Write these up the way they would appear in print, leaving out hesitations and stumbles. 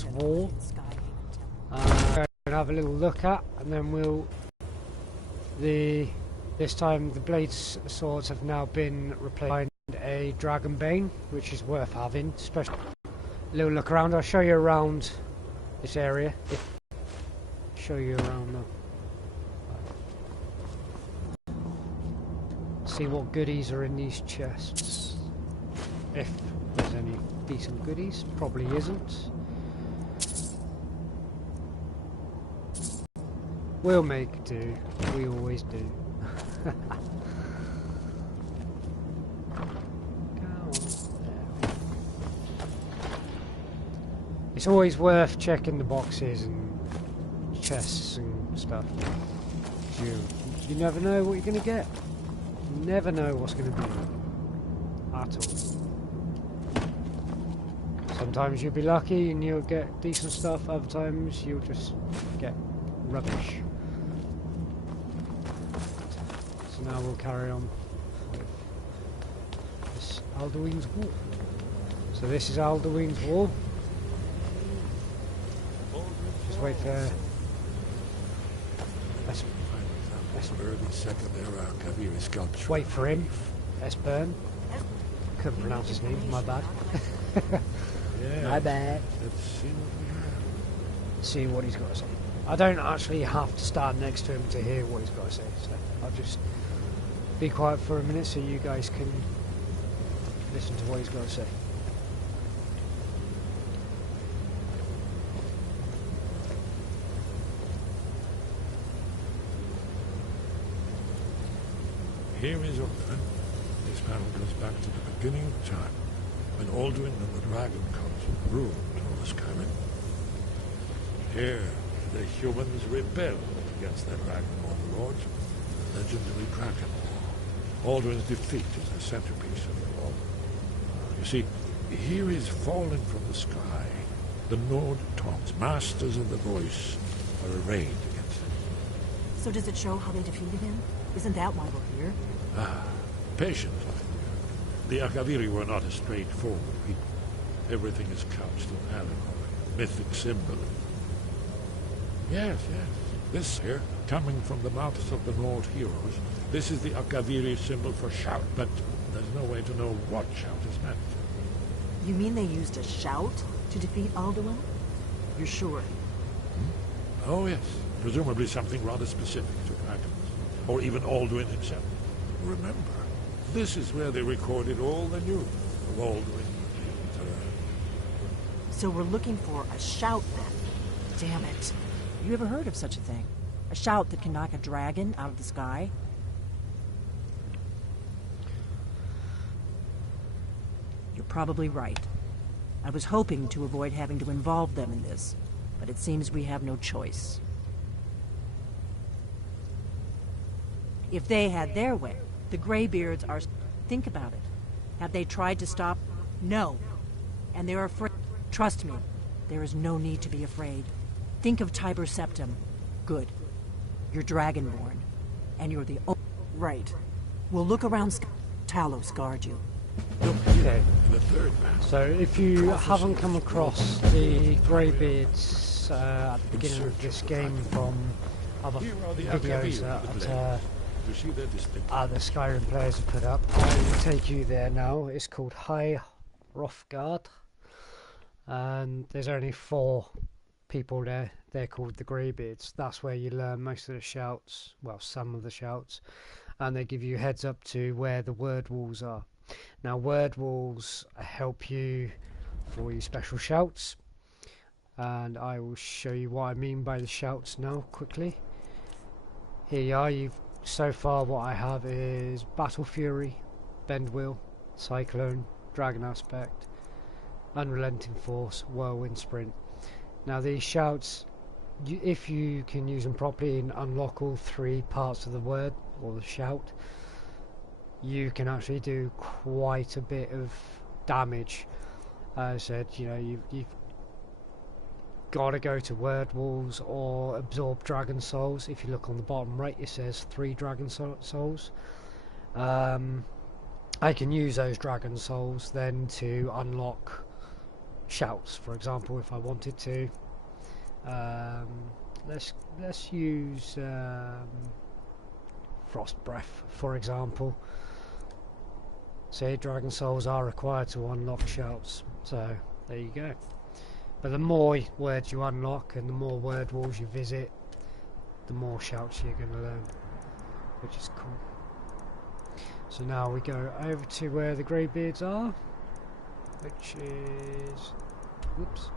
Dragon's Wall. Have a little look at, and then this time the blades swords have now been replaced by a Dragon Bane, which is worth having. Especially a little look around. I'll show you around this area. Show you around now. See what goodies are in these chests. If there's any decent goodies, probably isn't. We'll make do. We always do. It's always worth checking the boxes and chests and stuff. You never know what you're going to get. You never know what's going to be at all. Sometimes you'll be lucky and you'll get decent stuff. Other times you'll just get rubbish. So now we'll carry on with this Alduin's Wall. So this is Alduin's Wall. Just wait for... Wait for him. Esbern. Couldn't pronounce his name, my bad. Yeah, my bad. Let's see what we have. See what he's got to say. I don't actually have to stand next to him to hear what he's got to say, so I'll just be quiet for a minute so you guys can listen to what he's got to say. Here is Alduin. This panel goes back to the beginning of time, when Alduin and the Dragon Cult ruled over Skyrim. Here, the humans rebelled against their Dragon Lords, the legendary Dragon War. Alduin's defeat is the centerpiece of it all. You see, here is fallen from the sky. The Nord Tongs, masters of the voice, are arrayed against him. So does it show how they defeated him? Isn't that why we're here? Ah, patience, the Akaviri were not a straightforward people. Everything is couched in allegory, mythic symbolism. Yes. This here, coming from the mouths of the Nord heroes, this is the Akaviri symbol for shout, but there's no way to know what shout is meant. You mean they used a shout to defeat Alduin? You're sure? Oh yes, presumably something rather specific to dragons, or even Alduin himself. Remember, this is where they recorded all the news of Alduin. So we're looking for a shout then. Damn it. You ever heard of such a thing? A shout that can knock a dragon out of the sky? You're probably right. I was hoping to avoid having to involve them in this, but it seems we have no choice. If they had their way, the Greybeards are... Think about it. Have they tried to stop? No. And they're afraid. Trust me, there is no need to be afraid. Think of Tiber Septim. Good. You're Dragonborn. And you're the only... Right. We'll look around... Talos guard you. Okay. So if you haven't come across the Greybeards at the beginning of this game from other videos that the Skyrim players have put up, I will take you there now. It's called High Hrothgard, and there's only 4 people there. They're called the Greybeards. That's where you learn most of the shouts, well, some of the shouts, and they give you heads up to where the word walls are. Now, word walls help you for your special shouts, and I will show you what I mean by the shouts now quickly. Here you are. So far what I have is Battle Fury, Bend Wheel, Cyclone, Dragon Aspect, Unrelenting Force, Whirlwind Sprint. Now these shouts, if you can use them properly and unlock all 3 parts of the word or the shout, you can actually do quite a bit of damage. As I said, you know, you've got to go to word walls or absorb dragon souls. If you look on the bottom right, it says 3 dragon souls. I can use those dragon souls then to unlock shouts, for example, if I wanted to. Let's use Frost Breath, for example. See, Dragon Souls are required to unlock shouts, so there you go. But the more words you unlock and the more word walls you visit, the more shouts you're going to learn, which is cool. So now we go over to where the Greybeards are, which is, whoops,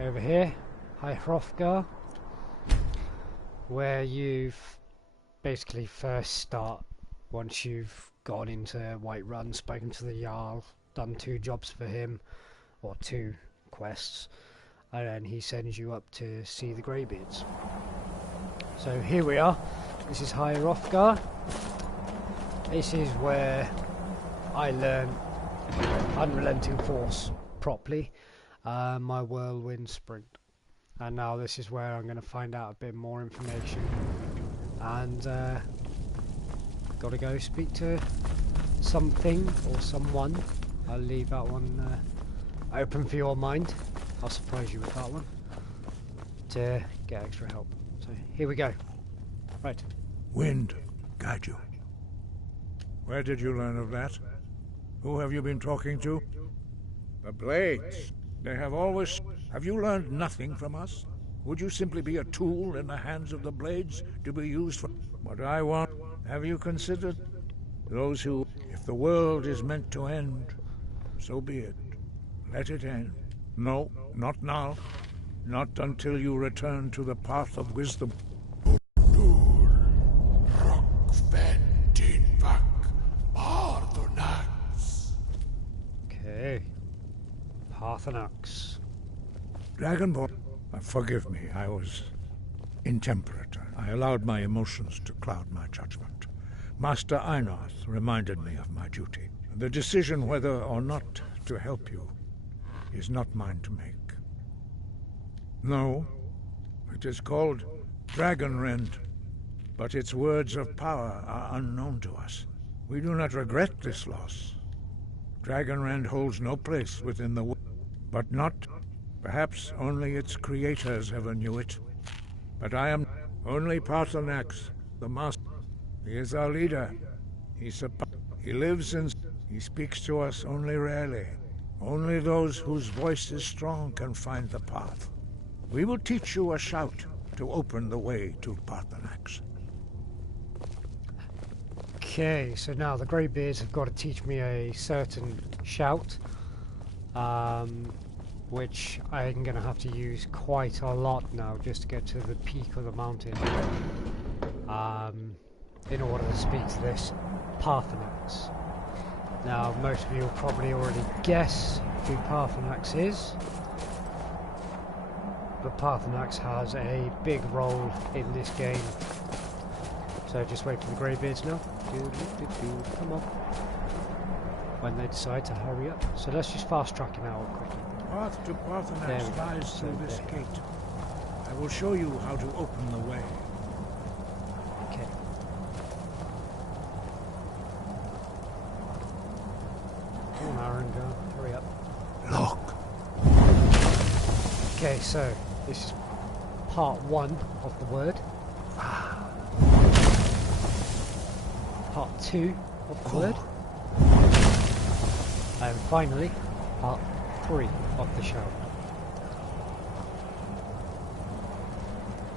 over here, High Hrothgar, where you've basically first start once you've gone into Whiterun, spoken to the Jarl, done 2 jobs for him, or 2 quests, and then he sends you up to see the Greybeards. So here we are, this is High Hrothgar. This is where I learned Unrelenting Force properly, my Whirlwind Sprint. And now this is where I'm going to find out a bit more information. And got to go speak to something or someone. I'll leave that one open for your mind. I'll surprise you with that one to get extra help. So here we go. Right. Wind, guide you. Where did you learn of that? Who have you been talking to? The Blades. They have always... Have you learned nothing from us? Would you simply be a tool in the hands of the Blades to be used for... What I want... Have you considered those who... If the world is meant to end, so be it. Let it end. No, not now. Not until you return to the path of wisdom. Okay. Parthenax. Dragonborn, forgive me, I was intemperate. I allowed my emotions to cloud my judgment. Master Einarth reminded me of my duty. The decision whether or not to help you is not mine to make. No, it is called Dragonrend, but its words of power are unknown to us. We do not regret this loss. Dragonrend holds no place within the world, but not... Perhaps only its creators ever knew it. But I am only Parthenax, the master. He is our leader. He lives and he speaks to us only rarely. Only those whose voice is strong can find the path. We will teach you a shout to open the way to Parthenax. Okay, so now the Greybeards have got to teach me a certain shout, which I'm going to have to use quite a lot now just to get to the peak of the mountain, in order to speak to this Parthenax. Now, most of you will probably already guess who Parthenax is, but Parthenax has a big role in this game. So just wait for the Greybeards now. Come on. When they decide to hurry up. So let's just fast track him out quickly. The path to Parthenax lies through this gate. I will show you how to open the way. Okay. Come on, Arengar, hurry up. Look. Okay, so this is part 1 of the word. Part 2 of the word. And finally, part 3 of the shout.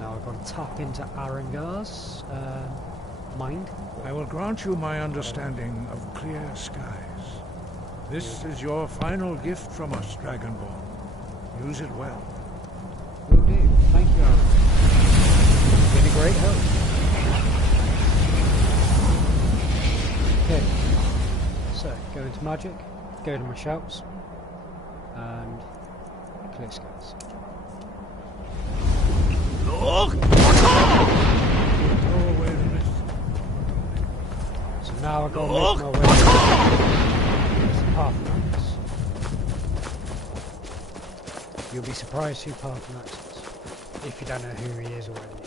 Now I've got to tap into Arengar's mind. I will grant you my understanding of clear skies. This is your final gift from us, Dragonborn. Use it well. Will do. Thank you, Arengar. Been a great help. Okay, so go into magic, go to my shouts, and clear skies. Look! So now I've got to make my way to Parthenax. You'll be surprised who Parthenax is, if you don't know who he is already.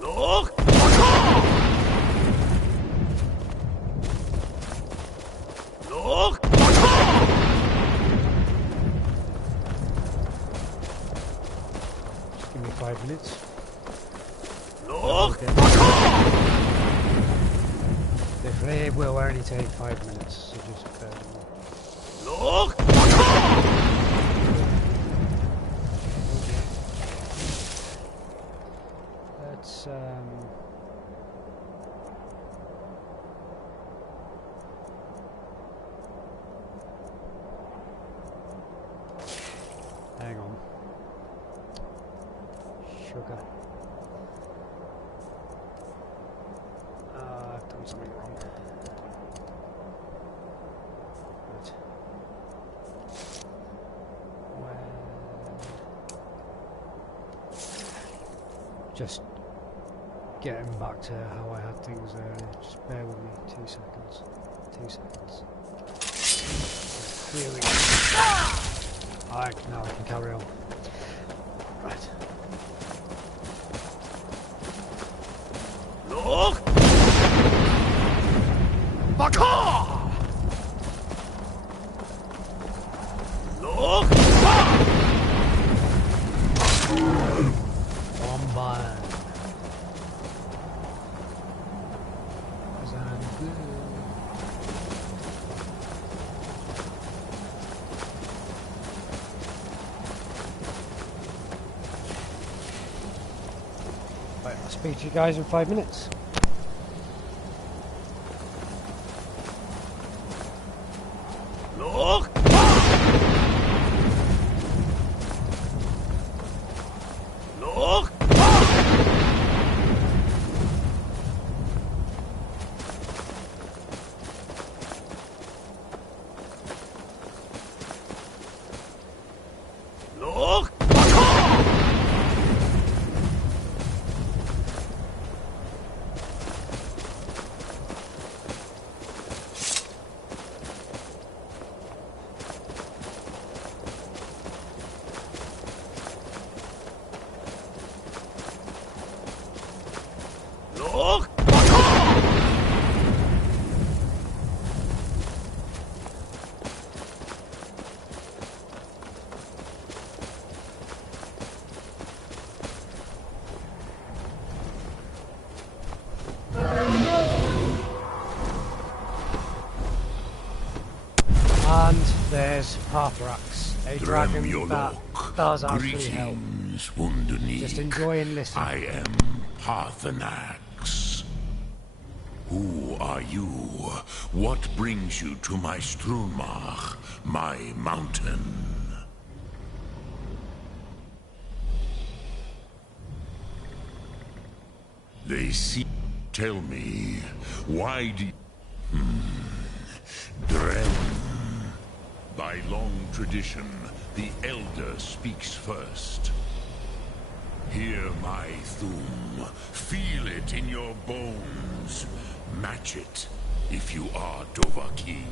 Look! give me 5 minutes. Look! It will only take 5 minutes, so just bear with me. Look! Let's hang on. Sugar. I've done something wrong. Right. Just getting back to how I had things earlier. Just bear with me 2 seconds. 2 seconds. Here we go. Alright, now I can carry on. Right. Look! Baka! Look! One by. Right, I'll speak to you guys in 5 minutes. Look! Look! Look! Look! And there's Pathrax, a dragon that does actually help. Greetings, Wunderneek. Just enjoy and listen. I am Parthenax. Who are you? What brings you to my Strunmach, my mountain? They see. Tell me, why do you... Dren. By long tradition, the Elder speaks first. Hear my Thum. Feel it in your bones. Match it if you are Dovahkiin.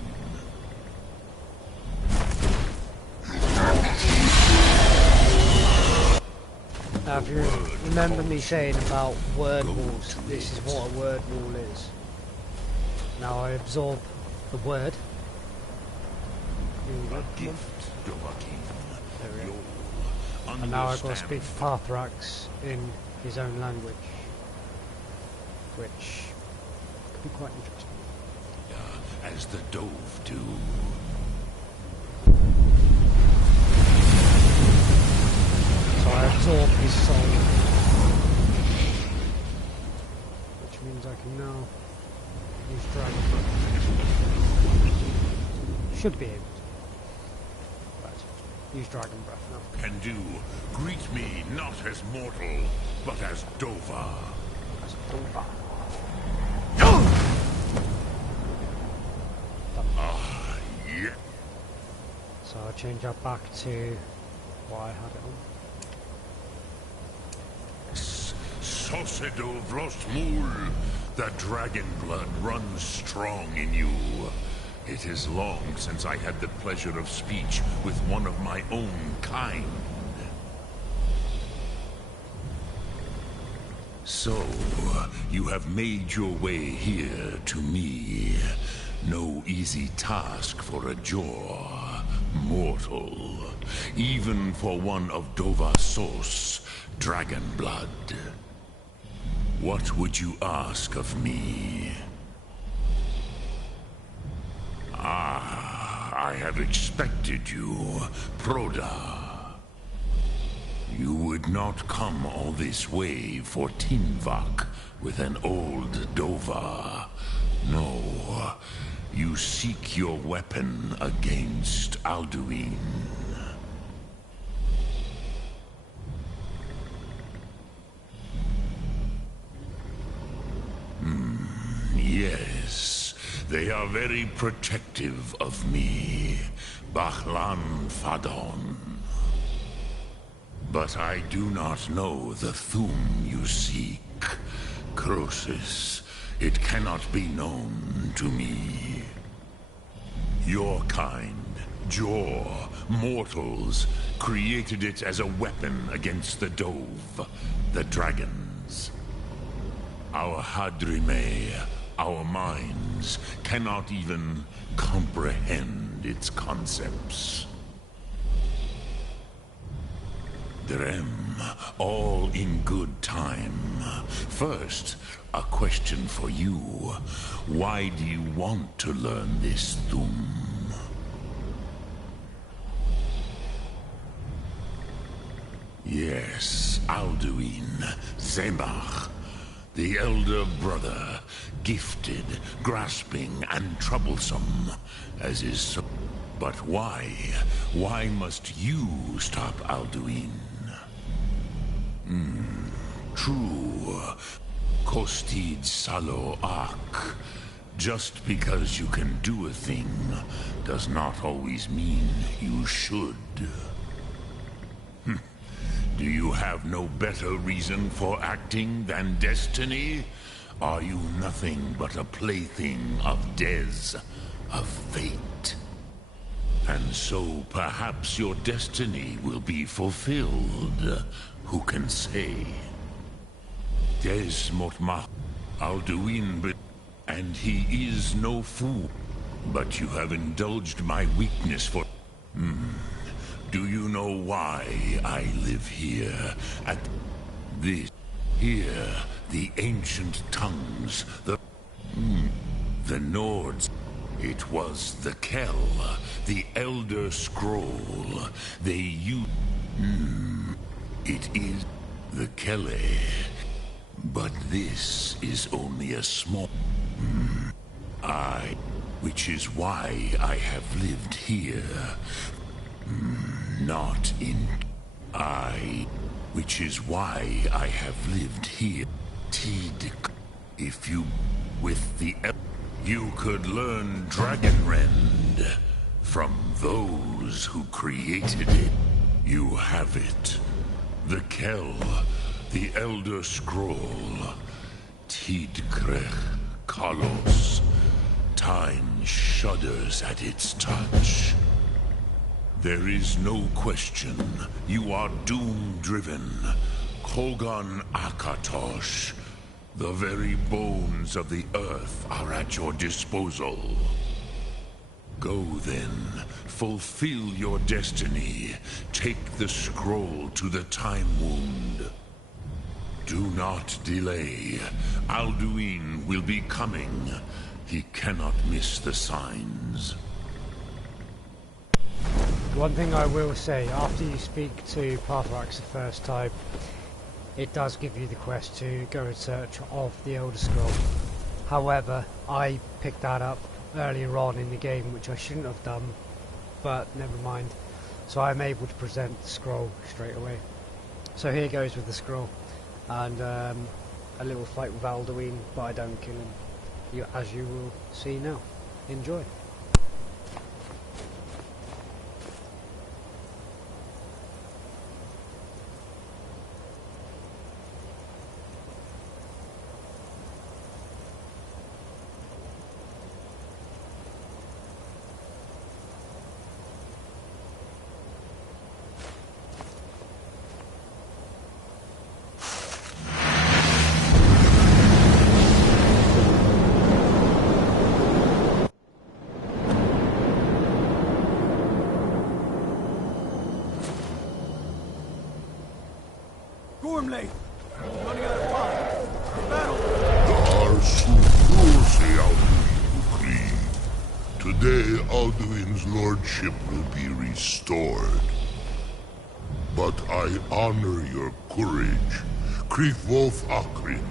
Now, if you remember me saying about word walls, this is what a word wall is. Now I absorb the word. A gift, Dovahkiin. There we go. You'll And now I've got to understand. speak to Pathrax in his own language, which could be quite interesting. As the Dove do. So I absorb his soul, which means I can now use Dragon Breath. Should be able to. Right. Use Dragon Breath now. Can do. Greet me not as mortal, but as Dova. As a Dova. Ah, yeah. So I'll change that back to what I had it on. Sosedo Vlosmul. The dragon blood runs strong in you. It is long since I had the pleasure of speech with one of my own kind. So, you have made your way here to me. No easy task for a jaw, Mortal, even for one of Dovasos, dragon blood. What would you ask of me? Ah, I have expected you, Proda. You would not come all this way for Tinvak with an old Dova. No, you seek your weapon against Alduin. Yes, they are very protective of me, Bahlan Fadon. But I do not know the Thum you seek. Croesus, it cannot be known to me. Your kind, Jor, mortals, created it as a weapon against the Dove, the dragons. Our Hadrime, our minds, cannot even comprehend its concepts. Drem, all in good time. First, a question for you. Why do you want to learn this Thum? Yes, Alduin, Zemach, the elder brother, gifted, grasping, and troublesome, as is so. But why? Why must you stop Alduin? True. Kostid Salo Ak. Just because you can do a thing does not always mean you should. Do you have no better reason for acting than destiny? Are you nothing but a plaything of Dez, of fate? And so perhaps your destiny will be fulfilled. Who can say? Des Motma Alduin, and he is no fool. But you have indulged my weakness for... Do you know why I live here at this? Here, the ancient tongues, the Nords. It was the Kell, the Elder Scroll. They used... It is the Kelle. But this is only a small... Which is why I have lived here. Not in... Which is why I have lived here. Tid... If you... With the... You could learn Dragonrend from those who created it. You have it. The Kell, the Elder Scroll, Tidkrech Kalos. Time shudders at its touch. There is no question. You are doom-driven. Kogan Akatosh. The very bones of the earth are at your disposal. Go then, fulfill your destiny. Take the scroll to the Time Wound. Do not delay. Alduin will be coming. He cannot miss the signs. One thing I will say, after you speak to Pathrax the first time, it does give you the quest to go in search of the Elder Scroll. However, I picked that up earlier on in the game, which I shouldn't have done, but never mind. So I'm able to present the scroll straight away. So here goes with the scroll, and a little fight with Alduin, but I don't kill him, as you will see now. Enjoy. Gormley! Running out of time. Battle! Today, Alduin's lordship will be restored. But I honor your courage. Krief Wolf Akrin.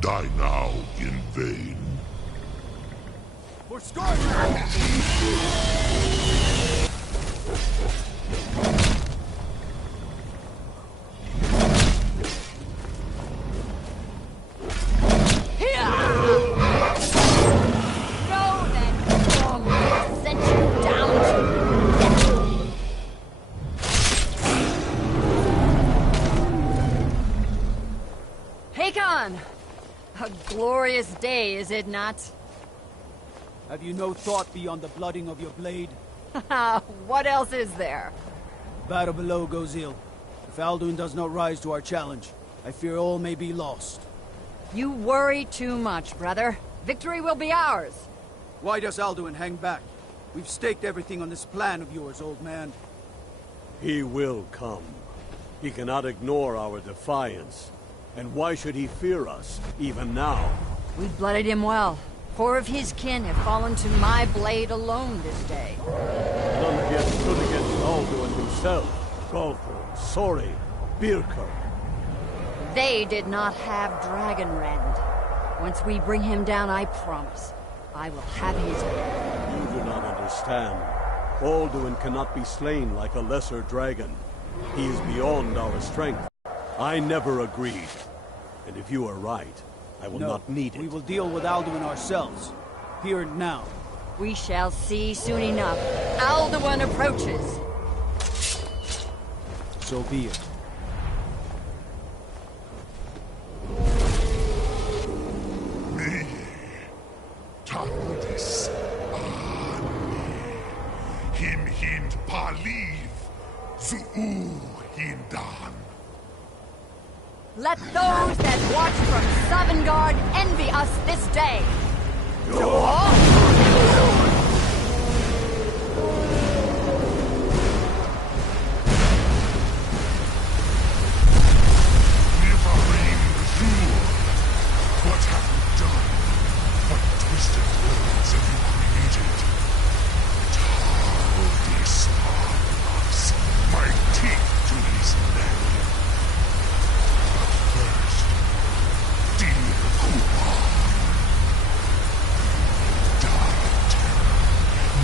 Die now in vain. For Scarlet! A glorious day, is it not? Have you no thought beyond the blooding of your blade? What else is there? Battle below goes ill. If Alduin does not rise to our challenge, I fear all may be lost. You worry too much, brother. Victory will be ours. Why does Alduin hang back? We've staked everything on this plan of yours, old man. He will come. He cannot ignore our defiance. And why should he fear us, even now? We blooded him well. 4 of his kin have fallen to my blade alone this day. None yet stood against Alduin himself. Galthor, Sori, Birker. They did not have Dragonrend. Once we bring him down, I promise, I will have his head. You do not understand. Alduin cannot be slain like a lesser dragon. He is beyond our strength. I never agreed. And if you are right, I will not need it. We will deal with Alduin ourselves. Here and now. We shall see soon enough. Alduin approaches. So be it. Me, Tarudis, Him Hind Paliv, Zuu Hindan. Let those that watch from Sovngarde envy us this day. What have you done? What twisted worlds have you created? Tarudis Arnas, my teeth to his neck. First, dear Kumar. Die in terror,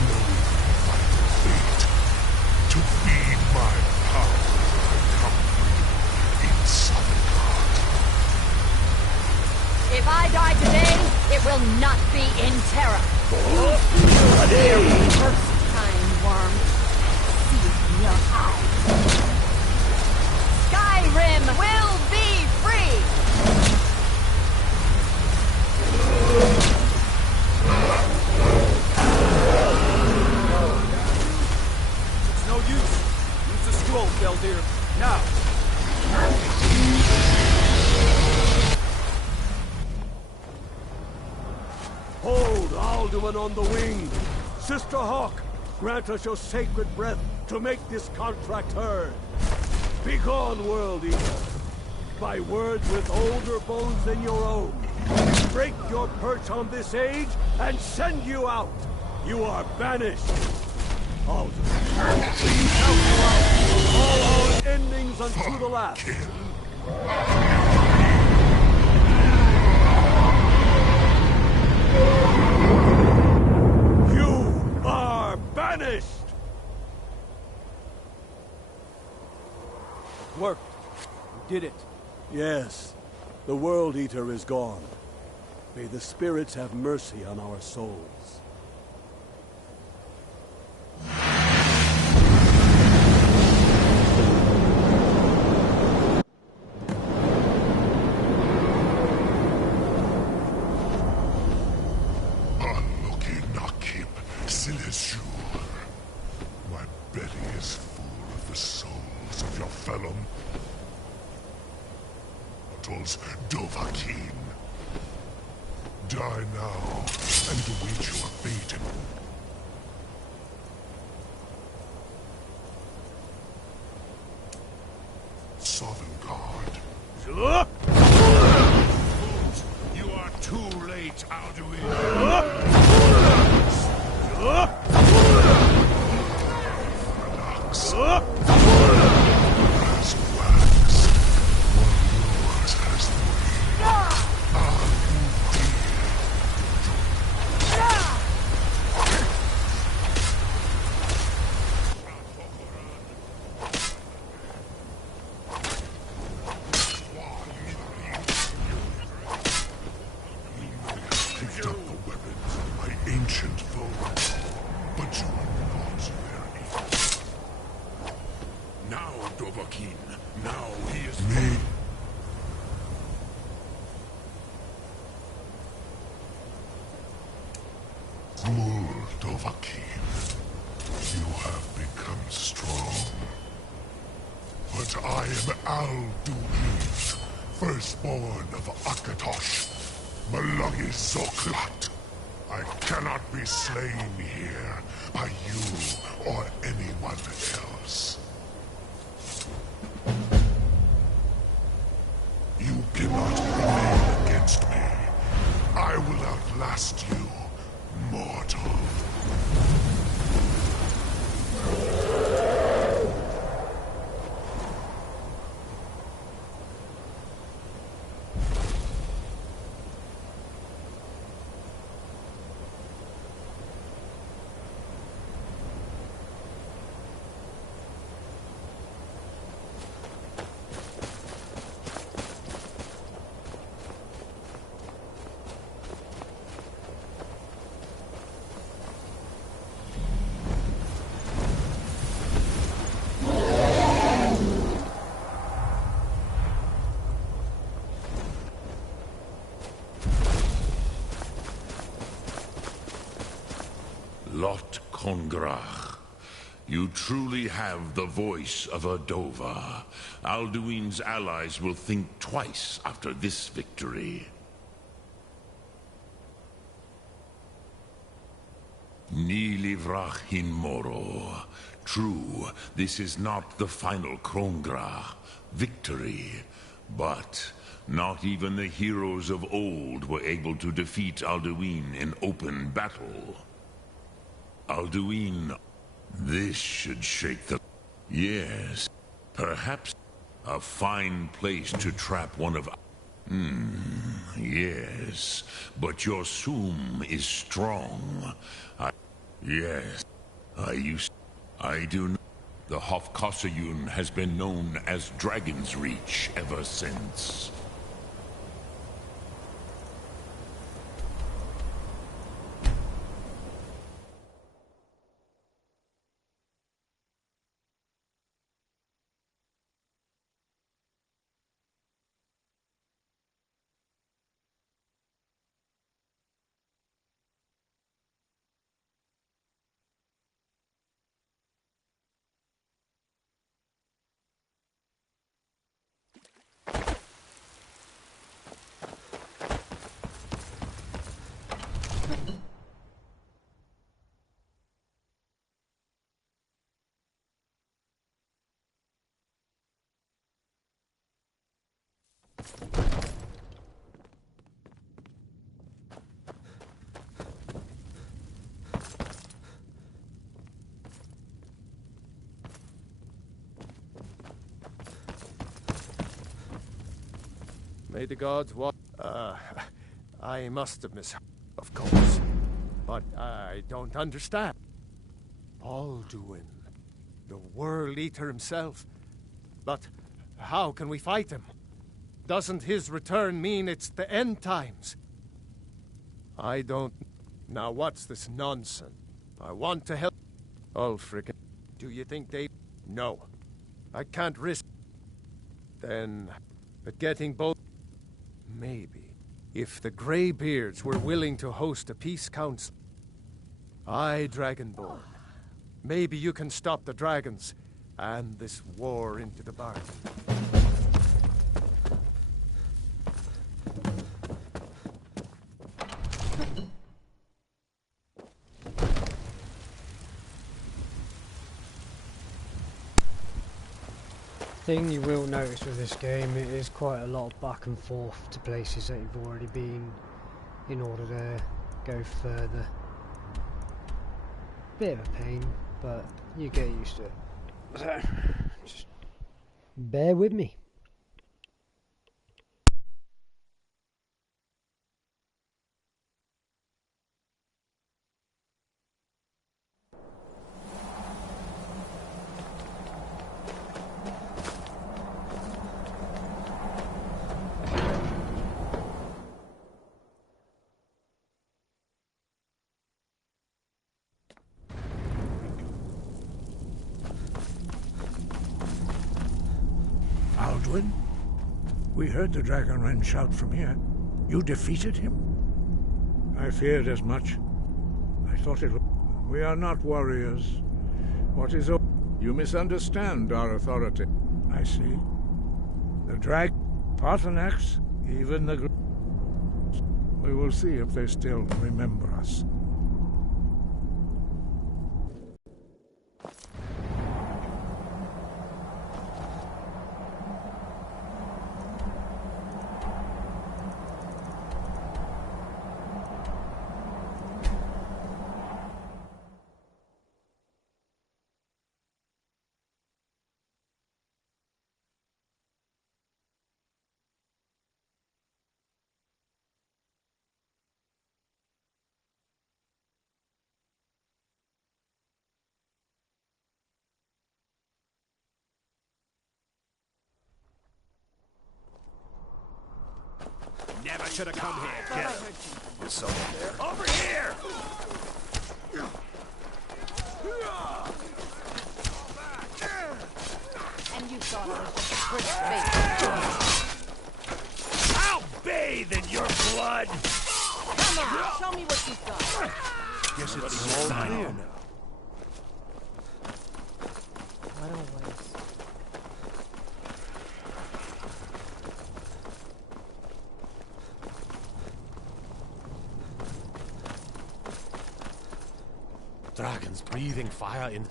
knowing your final fate. To feed my power, I come for you in Sovngarde. If I die today, it will not be in terror. First time, worm. See it in your eyes. Skyrim will be free! It's no use. Use the scroll, Feldir. Now! Hold Alduin on the wing! Sister Hawk, grant us your sacred breath to make this contract heard. Begone, World Eater! By words with older bones than your own, we break your perch on this age and send you out! You are banished! Alduin, now go out from all our endings unto the last! You are banished! Worked. We did it. Yes, the World Eater is gone. May the spirits have mercy on our souls. Unlucky Nakib Silesur. My belly is full of the souls of your fellow mortals, Dovahkiin. Die now and await your fate. Sovngarde. You are too late, Alduin. Picked up the weapons of my ancient foes, but you are not their equal. Now, Dovahkiin. Now he is... Me? Ghoul Dovahkiin, you have become strong. But I am Alduin, firstborn of Akatosh, Malagis Zoklat. I cannot be slain here by you or anyone else. You cannot prevail against me. I will outlast you, mortal. Lot Kongrach. You truly have the voice of a Dova. Alduin's allies will think twice after this victory. Ni livrach hin moro. True, this is not the final Kongrach victory, but not even the heroes of old were able to defeat Alduin in open battle. Alduin, this should shake the... Yes, perhaps a fine place to trap one of... yes, but your Sum is strong. Yes, I do know. The Hofkossayun has been known as Dragon's Reach ever since. May the gods watch. I must have missed, of course. But I don't understand. Alduin, the World Eater himself. But how can we fight him? Doesn't his return mean it's the end times? I don't... Now what's this nonsense? I want to help... Ulfric, do you think they... No. I can't risk... Then... But getting both... Maybe. If the Greybeards were willing to host a peace council... Aye, Dragonborn. Maybe you can stop the dragons, and this war into the bargain. thing you will notice with this game, it is quite a lot of back and forth to places that you've already been in order to go further. Bit of a pain, but you get used to it. So, just bear with me. Alduin? We heard the Dragonren shout from here. You defeated him? I feared as much. I thought it was... We are not warriors. What is... You misunderstand our authority. I see. The Paarthurnax, even the... We will see if they still remember us. Never should have come here. Get him. There's someone there. Over here! And you thought I was just a pretty face. I'll bathe in your blood! Come on, show me what you've got. Guess it's all clear now. What a waste. Dragons breathing fire in...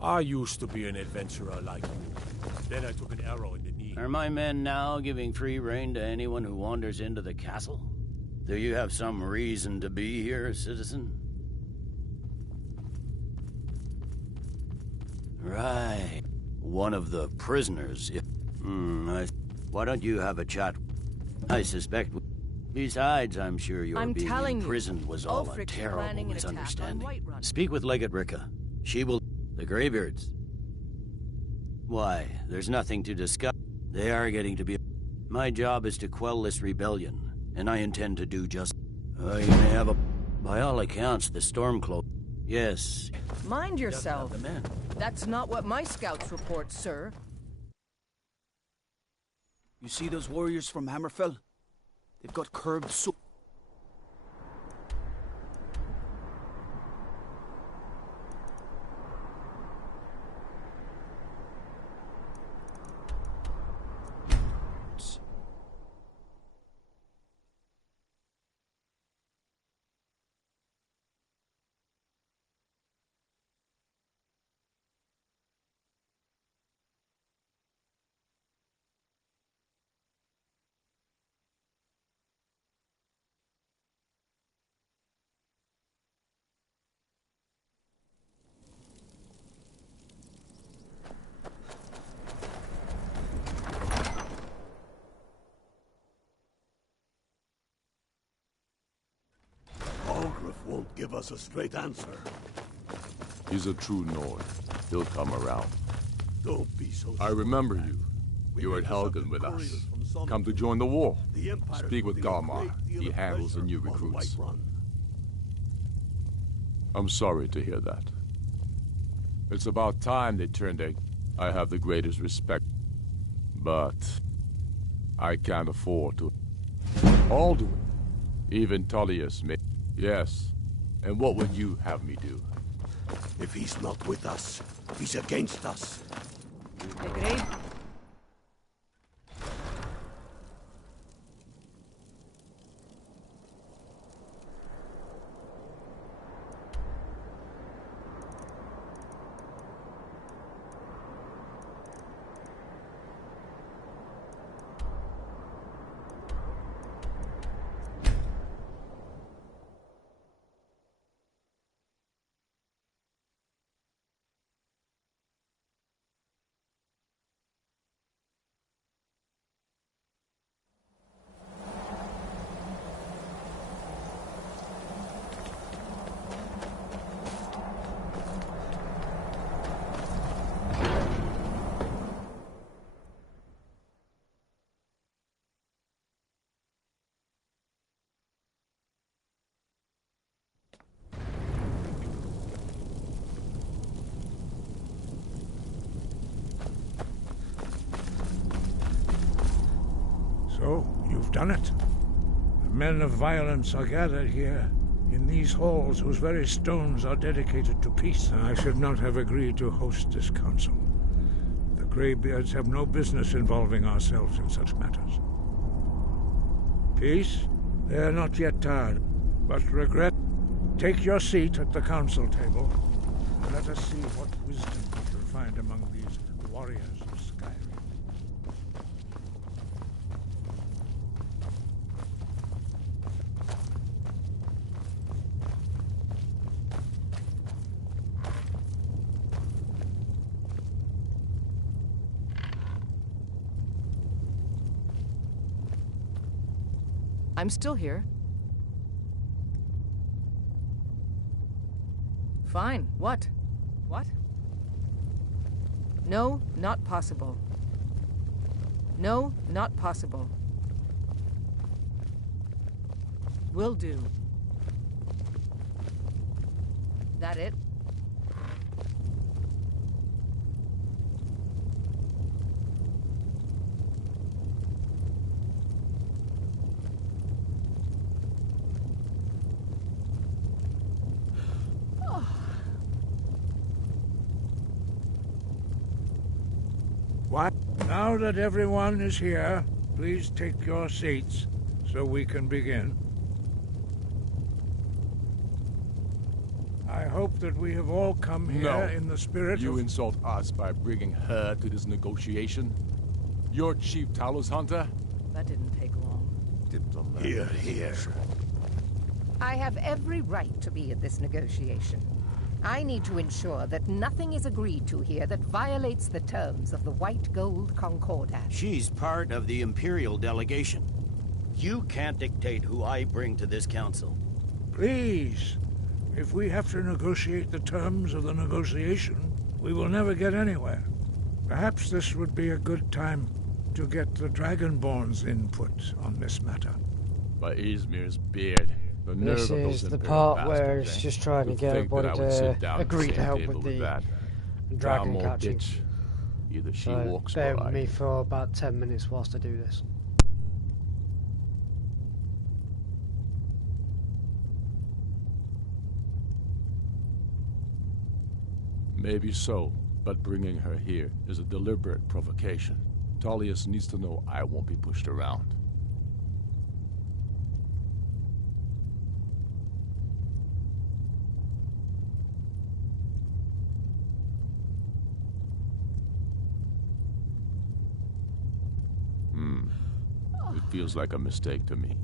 I used to be an adventurer like you. Then I took an arrow in the knee. Are my men now giving free rein to anyone who wanders into the castle? Do you have some reason to be here, citizen? Right. One of the prisoners. Why don't you have a chat? I suspect... Besides, I'm sure your being imprisoned was all a terrible misunderstanding. Speak with Legate Ricka. She will... The Greybeards. Why, there's nothing to discuss. They are getting to be... My job is to quell this rebellion, and I intend to do just... you may have a... By all accounts, the Stormcloak... Yes. Mind yourself. That's not what my scouts report, sir. You see those warriors from Hammerfell? They've got curved swords. Won't give us a straight answer. He's a true Nord. He'll come around. Don't be so I remember you. You were at Helgen with us. Come to join the war. Speak with Galmar. He handles the new recruits. I'm sorry to hear that. It's about time they turned their... I have the greatest respect. But... I can't afford to... Alduin. Even Tullius may... Yes. And what would you have me do? If he's not with us, he's against us. The Grey... So, you've done it. The men of violence are gathered here, in these halls whose very stones are dedicated to peace. I should not have agreed to host this council. The Greybeards have no business involving ourselves in such matters. Peace? They are not yet tired, but regret. Take your seat at the council table, and let us see what wisdom we shall find among these warriors of Skyrim. I'm still here. Fine. What? What? No, not possible. No, not possible. Will do. That it? What? Now that everyone is here, please take your seats so we can begin. I hope that we have all come here in the spirit You of... insult us by bringing her to this negotiation? You're Chief Talos Hunter? That didn't take long. Here, here. I have every right to be at this negotiation. I need to ensure that nothing is agreed to here that violates the terms of the White Gold Concordat. She's part of the Imperial delegation. You can't dictate who I bring to this council. Please, if we have to negotiate the terms of the negotiation, we will never get anywhere. Perhaps this would be a good time to get the Dragonborn's input on this matter. By Izmir's beard. The nerve This of those is the Imperial part where bastards, it's just trying to get think that everybody I would sit to down at the agree to same help table with the that. dragon Damn old catching. bitch. Either she So walks bear or with I me do. for about 10 minutes whilst I do this. Maybe so, but bringing her here is a deliberate provocation. Tullius needs to know I won't be pushed around. It feels like a mistake to me.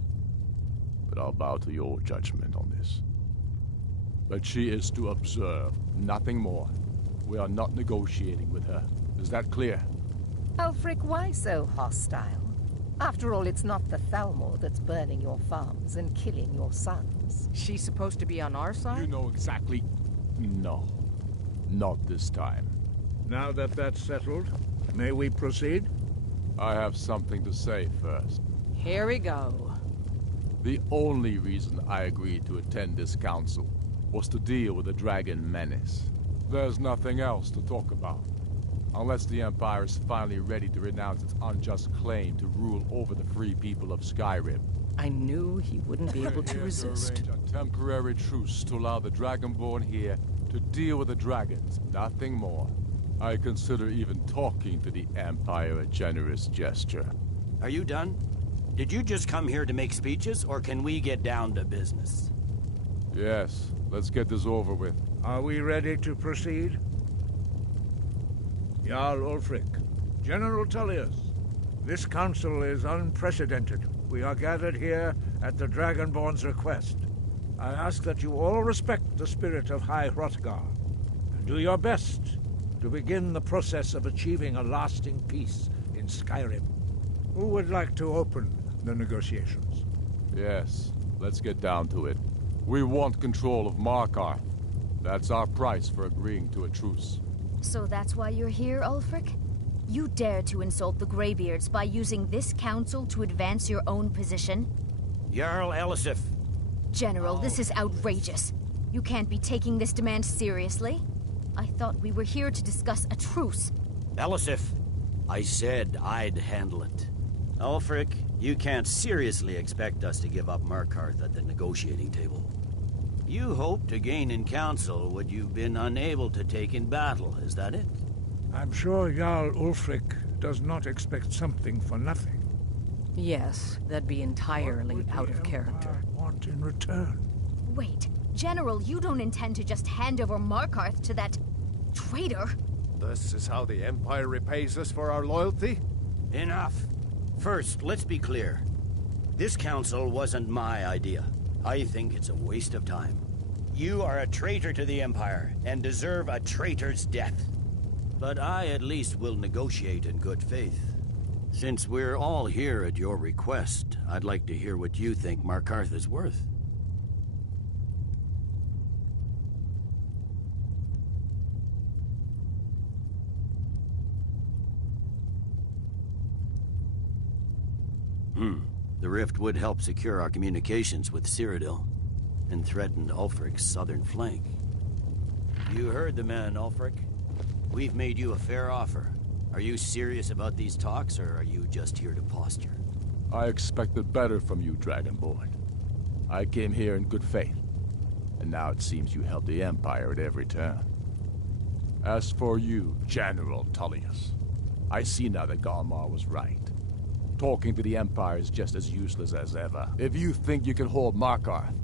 But I'll bow to your judgment on this. But she is to observe, nothing more. We are not negotiating with her. Is that clear? Ulfric, why so hostile? After all, it's not the Thalmor that's burning your farms and killing your sons. She's supposed to be on our side? You know exactly... No. Not this time. Now that that's settled, may we proceed? I have something to say first. Here we go. The only reason I agreed to attend this council was to deal with the dragon menace. There's nothing else to talk about. Unless the Empire is finally ready to renounce its unjust claim to rule over the free people of Skyrim. I knew he wouldn't be able to We're here resist. To arrange a temporary truce to allow the Dragonborn here to deal with the dragons, nothing more. I consider even talking to the Empire a generous gesture. Are you done? Did you just come here to make speeches, or can we get down to business? Yes, let's get this over with. Are we ready to proceed? Jarl Ulfric, General Tullius, this council is unprecedented. We are gathered here at the Dragonborn's request. I ask that you all respect the spirit of High Hrothgar, and do your best to begin the process of achieving a lasting peace in Skyrim. Who would like to open the negotiations? Yes, let's get down to it. We want control of Markarth. That's our price for agreeing to a truce. So that's why you're here, Ulfric? You dare to insult the Greybeards by using this council to advance your own position? Jarl Elisif. General, this is outrageous. You can't be taking this demand seriously. I thought we were here to discuss a truce. Elisif, I said I'd handle it. Ulfric, you can't seriously expect us to give up Markarth at the negotiating table. You hoped to gain in council what you've been unable to take in battle, is that it? I'm sure Jarl Ulfric does not expect something for nothing. Yes, that'd be entirely out of character. Want in return? Wait, General, you don't intend to just hand over Markarth to that traitor? This is how the Empire repays us for our loyalty? Enough. First, let's be clear. This council wasn't my idea. I think it's a waste of time. You are a traitor to the Empire, and deserve a traitor's death. But I at least will negotiate in good faith. Since we're all here at your request, I'd like to hear what you think Markarth is worth. The rift would help secure our communications with Cyrodiil, and threatened Ulfric's southern flank. You heard the man, Ulfric. We've made you a fair offer. Are you serious about these talks, or are you just here to posture? I expected better from you, Dragonborn. I came here in good faith, and now it seems you help the Empire at every turn. As for you, General Tullius, I see now that Galmar was right. Talking to the Empire is just as useless as ever. If you think you can hold Markarth,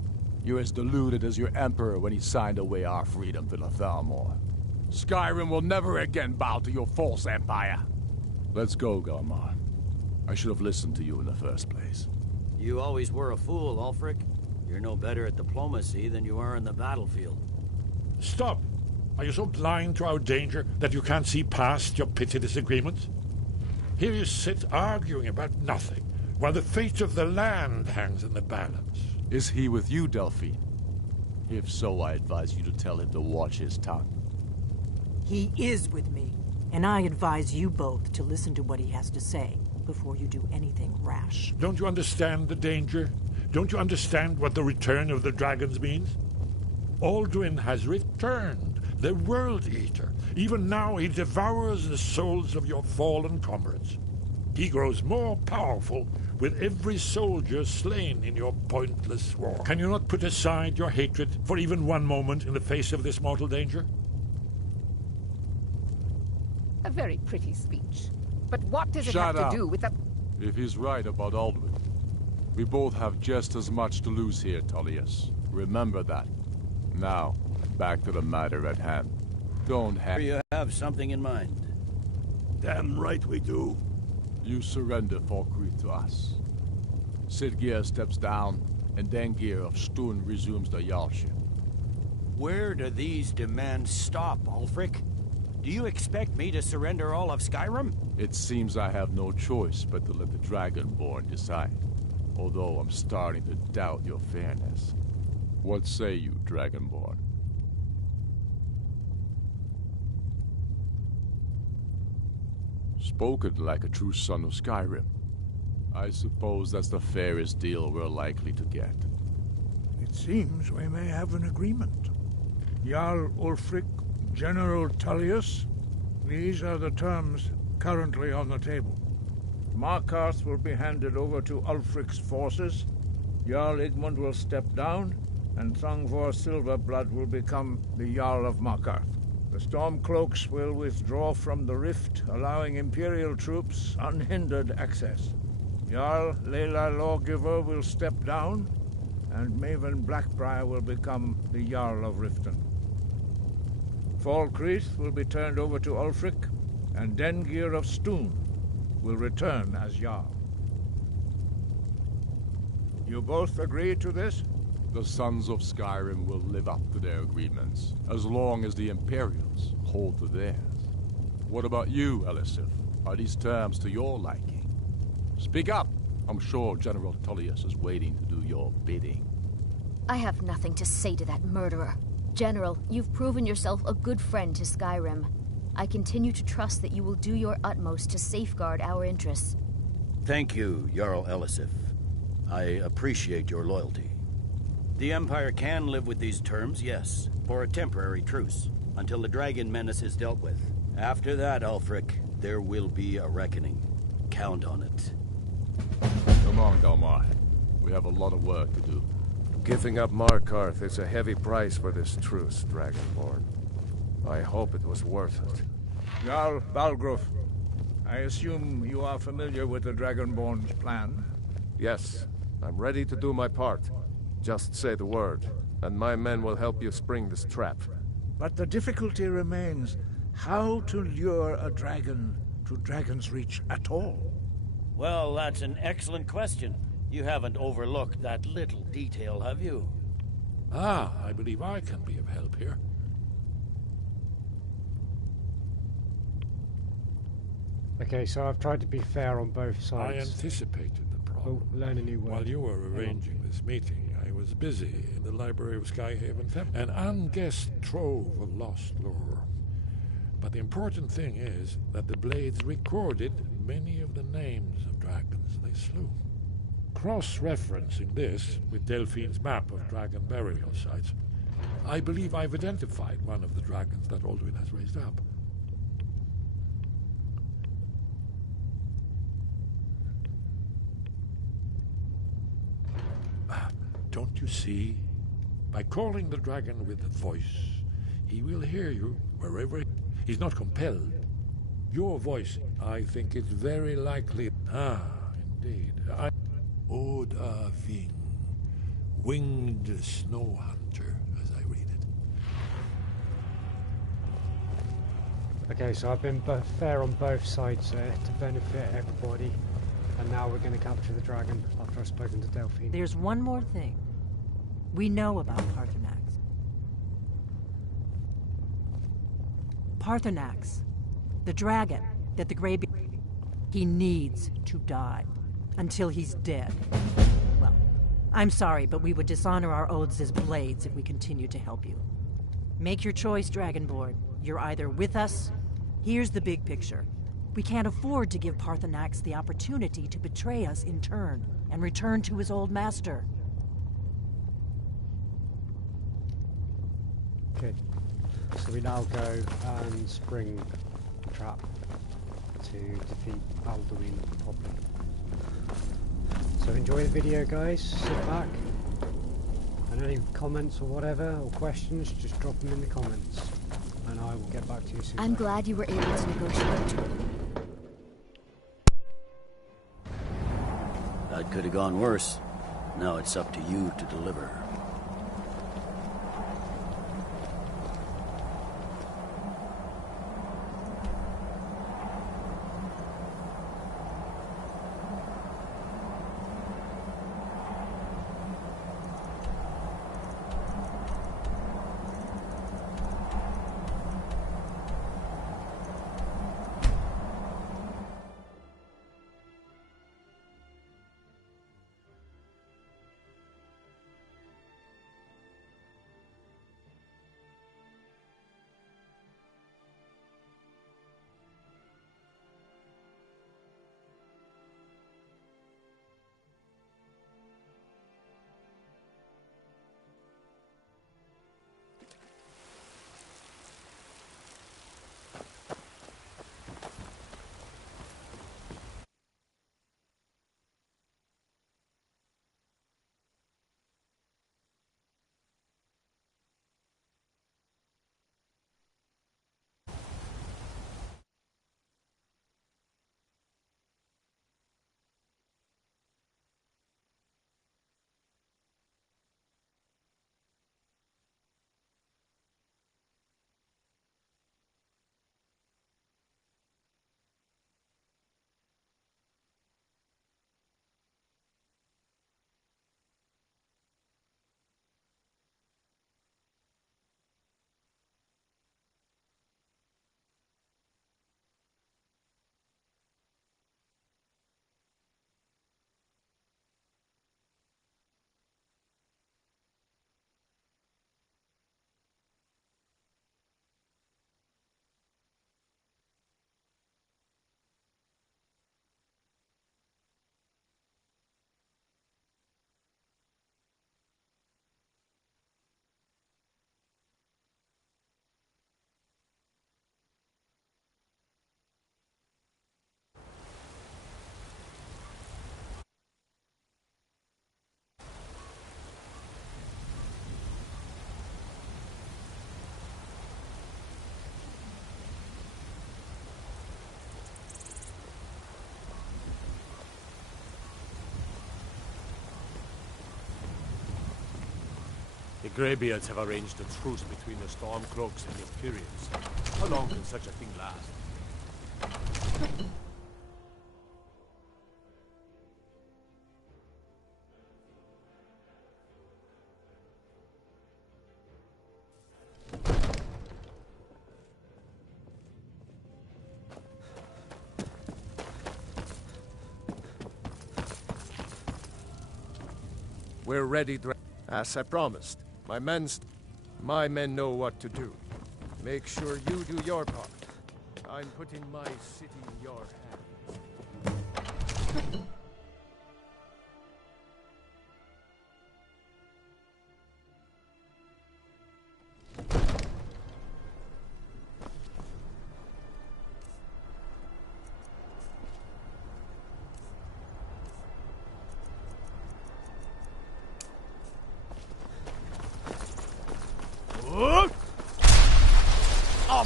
you're as deluded as your Emperor when he signed away our freedom to the Thalmor. Skyrim will never again bow to your false empire. Let's go, Galmar. I should have listened to you in the first place. You always were a fool, Ulfric. You're no better at diplomacy than you are in the battlefield. Stop! Are you so blind to our danger that you can't see past your petty disagreements? Here you sit arguing about nothing, while the fate of the land hangs in the balance. Is he with you, Delphine? If so, I advise you to tell him to watch his tongue. He is with me, and I advise you both to listen to what he has to say before you do anything rash. Don't you understand the danger? Don't you understand what the return of the dragons means? Alduin has returned, the World Eater. Even now he devours the souls of your fallen comrades. He grows more powerful with every soldier slain in your pointless war. Can you not put aside your hatred for even one moment in the face of this mortal danger? A very pretty speech. But what does it Shut have up. to do with the... If he's right about Alduin, we both have just as much to lose here, Tullius. Remember that. Now, back to the matter at hand. Don't have... You have something in mind. Damn right we do. You surrender Falkreath to us. Sidgeir steps down, and Dengir of Stun resumes the Jarlship. Where do these demands stop, Ulfric? Do you expect me to surrender all of Skyrim? It seems I have no choice but to let the Dragonborn decide. Although I'm starting to doubt your fairness. What say you, Dragonborn? Spoken like a true son of Skyrim. I suppose that's the fairest deal we're likely to get. It seems we may have an agreement. Jarl Ulfric, General Tullius, these are the terms currently on the table. Markarth will be handed over to Ulfric's forces, Jarl Igmund will step down, and Thongvor Silverblood will become the Jarl of Markarth. The Stormcloaks will withdraw from the rift, allowing Imperial troops unhindered access. Jarl Layla Lawgiver will step down, and Maven Blackbriar will become the Jarl of Riften. Falkreath will be turned over to Ulfric, and Dengir of Stun will return as Jarl. You both agree to this? The Sons of Skyrim will live up to their agreements, as long as the Imperials hold to theirs. What about you, Elisif? Are these terms to your liking? Speak up! I'm sure General Tullius is waiting to do your bidding. I have nothing to say to that murderer. General, you've proven yourself a good friend to Skyrim. I continue to trust that you will do your utmost to safeguard our interests. Thank you, Jarl Elisif. I appreciate your loyalty. The Empire can live with these terms, yes, for a temporary truce, until the dragon menace is dealt with. After that, Ulfric, there will be a reckoning. Count on it. Come on, Dalmar. We have a lot of work to do. Giving up Markarth is a heavy price for this truce, Dragonborn. I hope it was worth it. Jarl Balgruf, I assume you are familiar with the Dragonborn's plan? Yes, I'm ready to do my part. Just say the word, and my men will help you spring this trap. But the difficulty remains how to lure a dragon to Dragon's Reach at all. Well, that's an excellent question. You haven't overlooked that little detail, have you? Ah, I believe I can be of help here. Okay, so I've tried to be fair on both sides. I anticipated the problem. Oh, learn a new word. While you were arranging this meeting, I was busy in the library of Skyhaven Temple, an unguessed trove of lost lore. But the important thing is that the blades recorded many of the names of dragons they slew. Cross-referencing this with Delphine's map of dragon burial sites, I believe I've identified one of the dragons that Alduin has raised up. Don't you see? By calling the dragon with the voice, he will hear you wherever he's not compelled. Your voice, I think it's very likely. Ah, indeed. Odahving, winged snow hunter, as I read it. Okay, so I've been fair on both sides there to benefit everybody. And now we're going to capture the dragon after I've spoken to Delphine. There's one more thing. We know about Paarthurnax. Paarthurnax, the dragon that the Greybeard... He needs to die until he's dead. Well, I'm sorry, but we would dishonor our oaths as blades if we continue to help you. Make your choice, Dragonborn. You're either with us... Here's the big picture. We can't afford to give Paarthurnax the opportunity to betray us in turn and return to his old master. Okay, so we now go and spring the trap to defeat Alduin properly. So enjoy the video, guys. Sit back, and any comments or whatever, or questions, just drop them in the comments, and I will get back to you soon. I'm glad you were able to negotiate. That could have gone worse. Now it's up to you to deliver. The Greybeards have arranged a truce between the Stormcloaks and the Imperials. How long can such a thing last? We're ready, as I promised. My men know what to do. Make sure you do your part. I'm putting my city in your hands.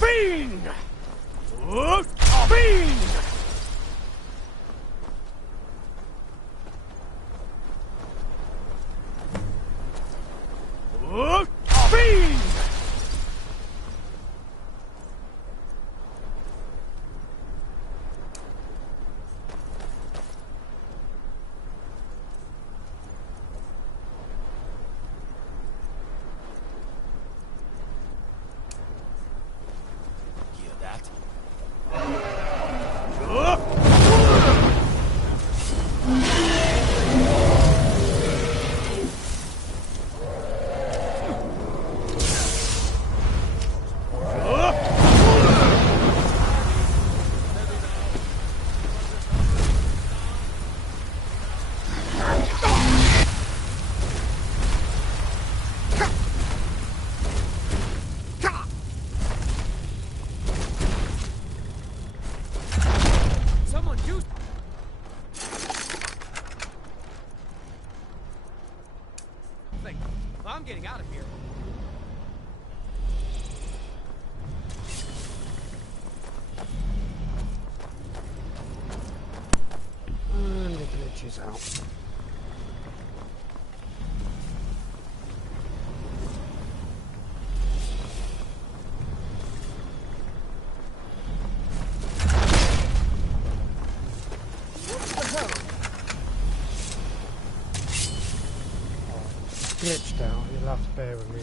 Bing! Bing! Bing! I'm getting out of here. And the glitch is out. Glitched out, you'll have to bear with me.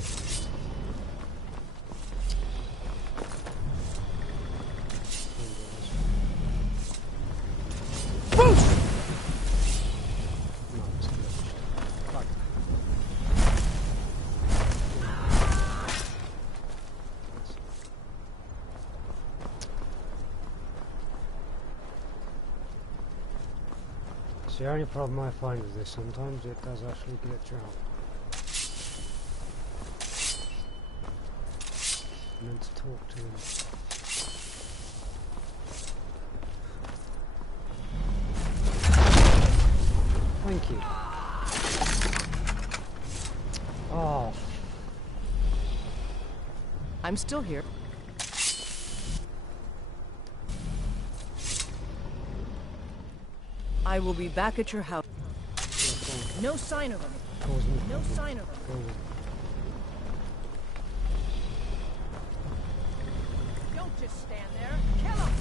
It's the only problem I find with this, sometimes it does actually glitch out. I'm meant to talk to him. Thank you. Oh. I'm still here. I will be back at your house. No sign of him. No sign of him. Don't just stand there. Kill him!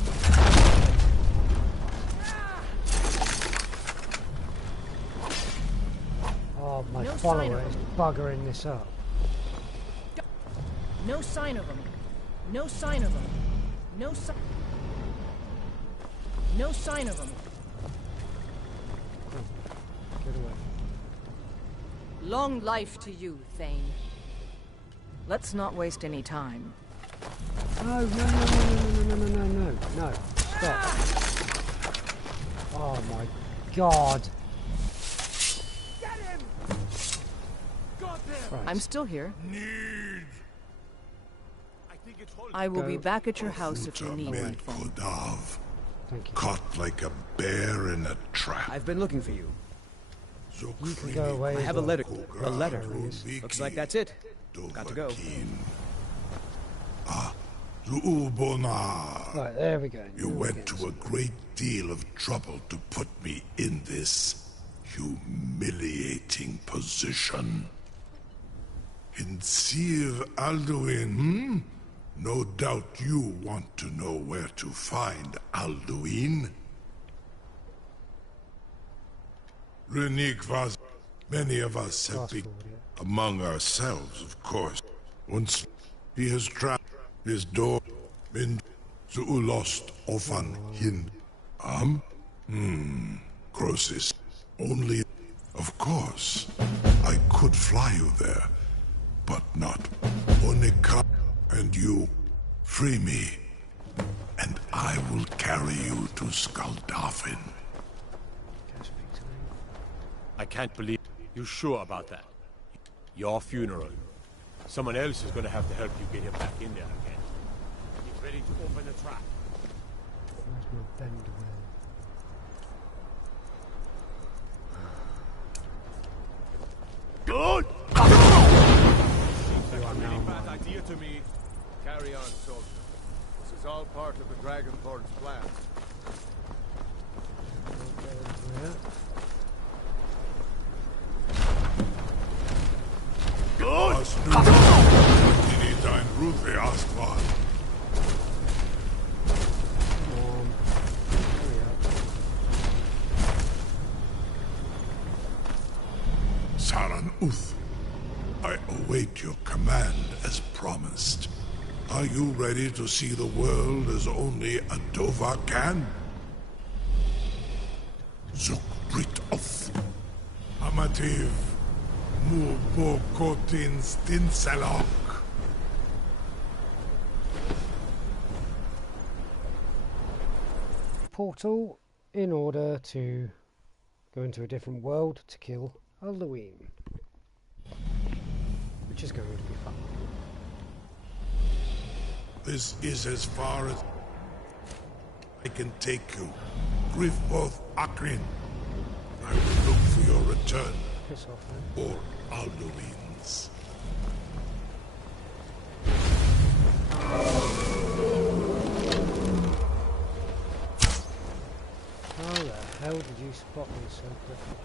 Oh, my follower is buggering this up. No sign of him. No sign of him. No sign. No sign of him. Get away. Long life to you, Thane. Let's not waste any time. No, stop. Oh my god. Get him! Got them! Right. I'm still here. Need. I will be back at your house if you need me. Thank you. Caught like a bear in a trap. I've been looking for you. You can go away. I have a letter. A letter. Looks like that's it. Got to go. Right, there we go. You went to a great deal of trouble to put me in this humiliating position. In Sir Alduin, No doubt you want to know where to find Alduin. Renikvas, many of us have been among ourselves, of course. Once he has trapped his door in Zuulost Ofan Hind. Crosis. Only, of course, I could fly you there, but not Onika and you. Free me, and I will carry you to Skaldafin. I can't believe you sure about that. Your funeral. Someone else is going to have to help you get him back in there again. Get ready to open the trap. Good! Seems like a really bad idea to me. Carry on, soldier. This is all part of the Dragonborn's plan. Saran Uth, I await your command as promised. Are you ready to see the world as only a Dova can? Zukbrit of Amativ Mubokotin Stinselok. Portal in order to go into a different world to kill Alduin, which is going to be fun. This is as far as I can take you. Griffboth Akrin. I will look for your return. Piss off, man. Or Alduin's. How the hell did you spot me so quickly?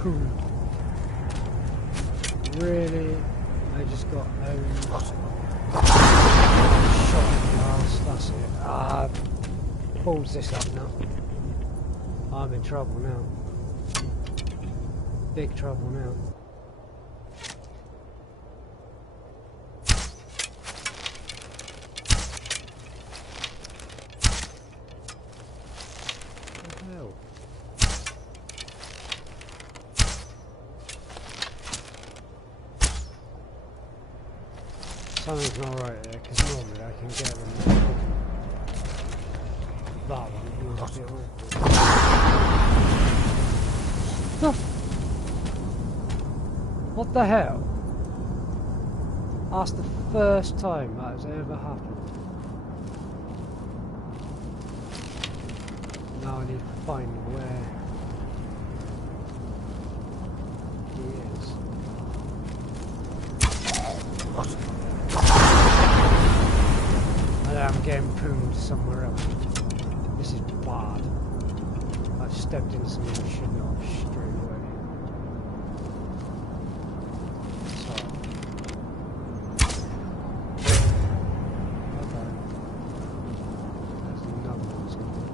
poon. Really? I just got shot in the arse, that's it. Ah, balls this up now. I'm in trouble now. Big trouble now. What the hell? Something's not right there, because normally I can get them. That one was a bit awkward. What the hell? That's the first time that has ever happened. Now I need to find where he is. And I'm getting pooned somewhere else. This is bad. I've stepped into something I should not have straight away. Sorry. Okay. There's another one somewhere.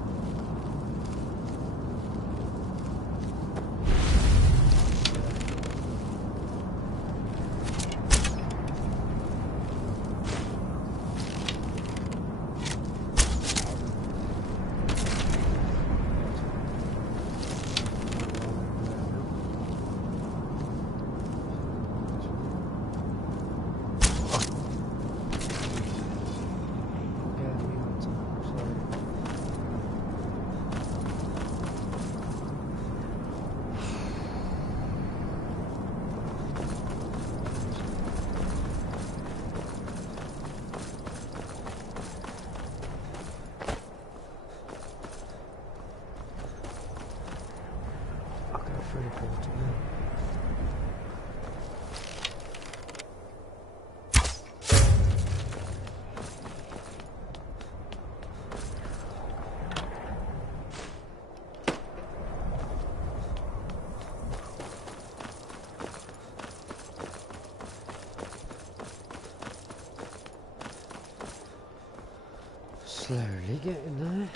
Slowly getting there.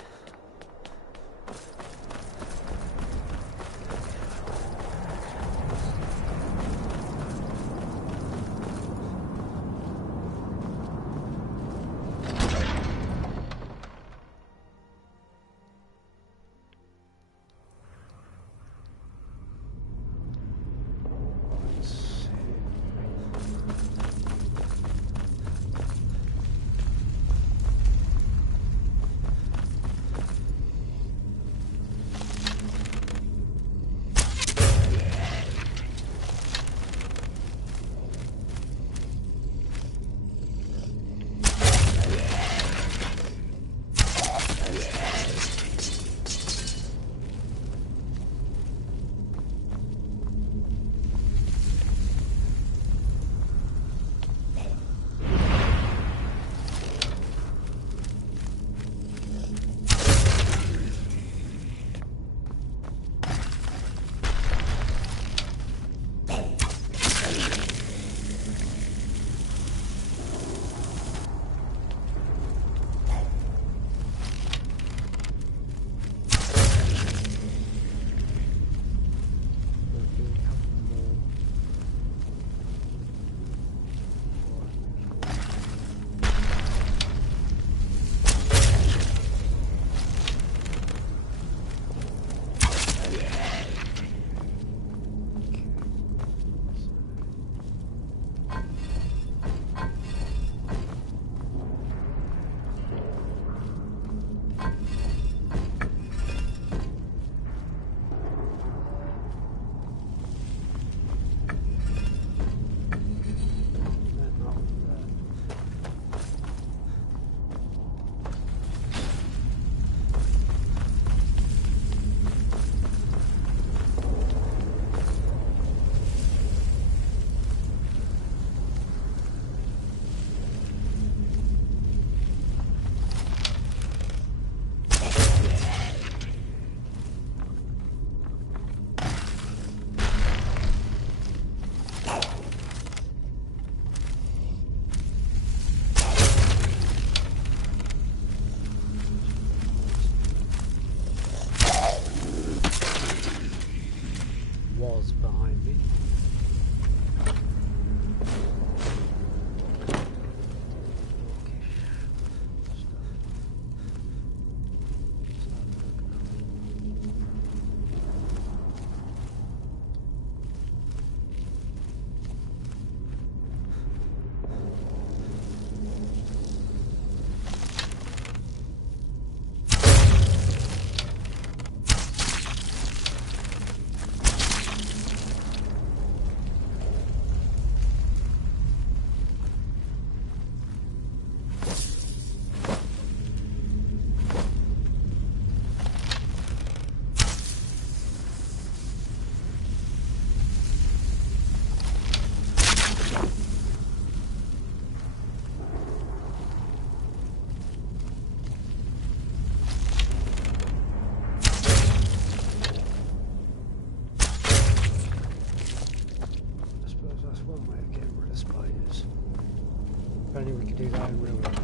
do that in real life.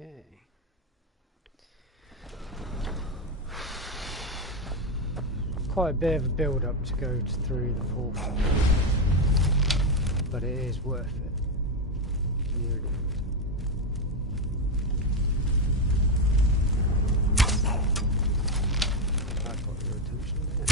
Okay. Quite a bit of a build up to go through the portal, but it is worth it. Nearly. I got your attention there.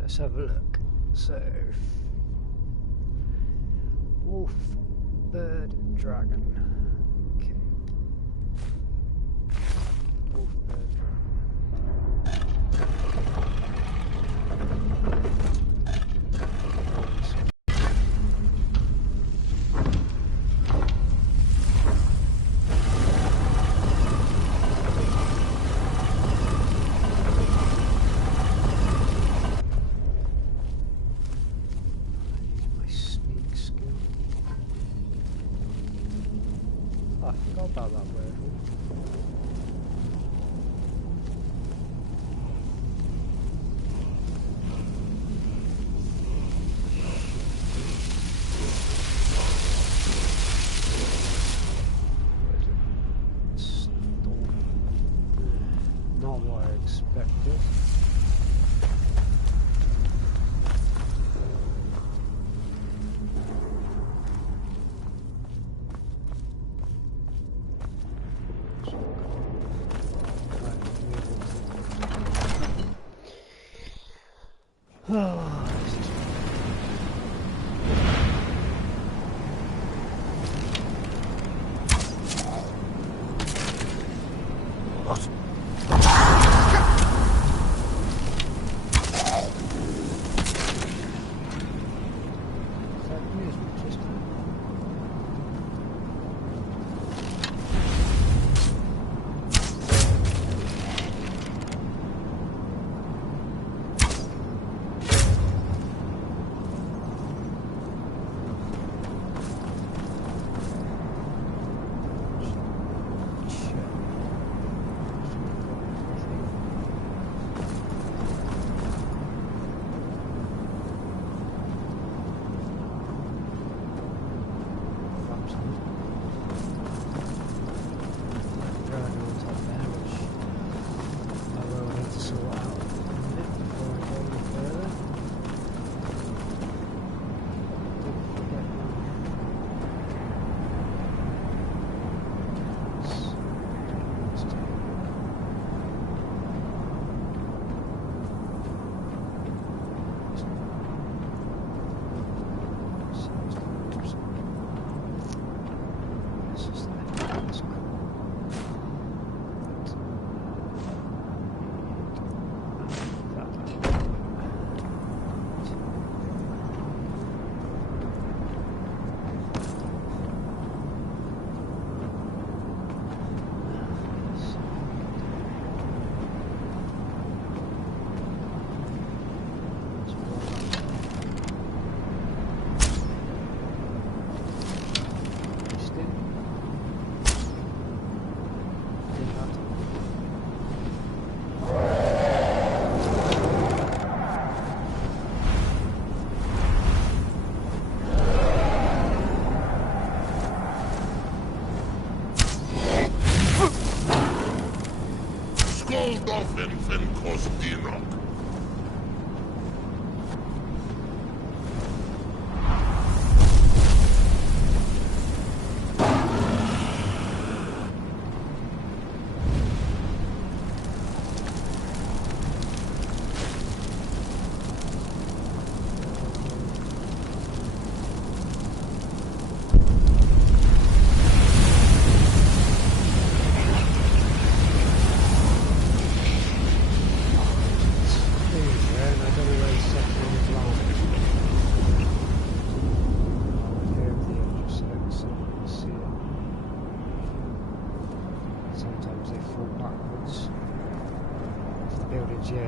Let's have a look. So, wolf, bird, dragon. Okay. Wolf, bird, about that word. Not what I expected.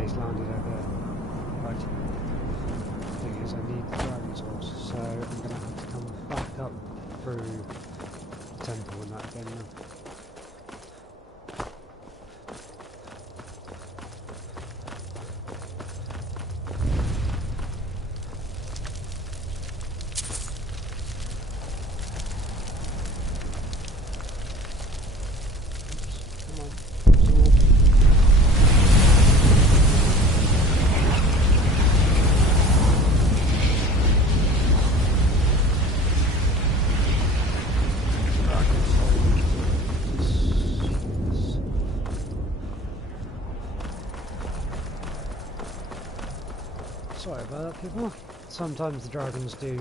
yeah, he's landed over there. Right. The thing is, I need the dragon's horse, so I'm going to have to come back up through the temple and that again now. Sorry about that, people. Sometimes the dragons do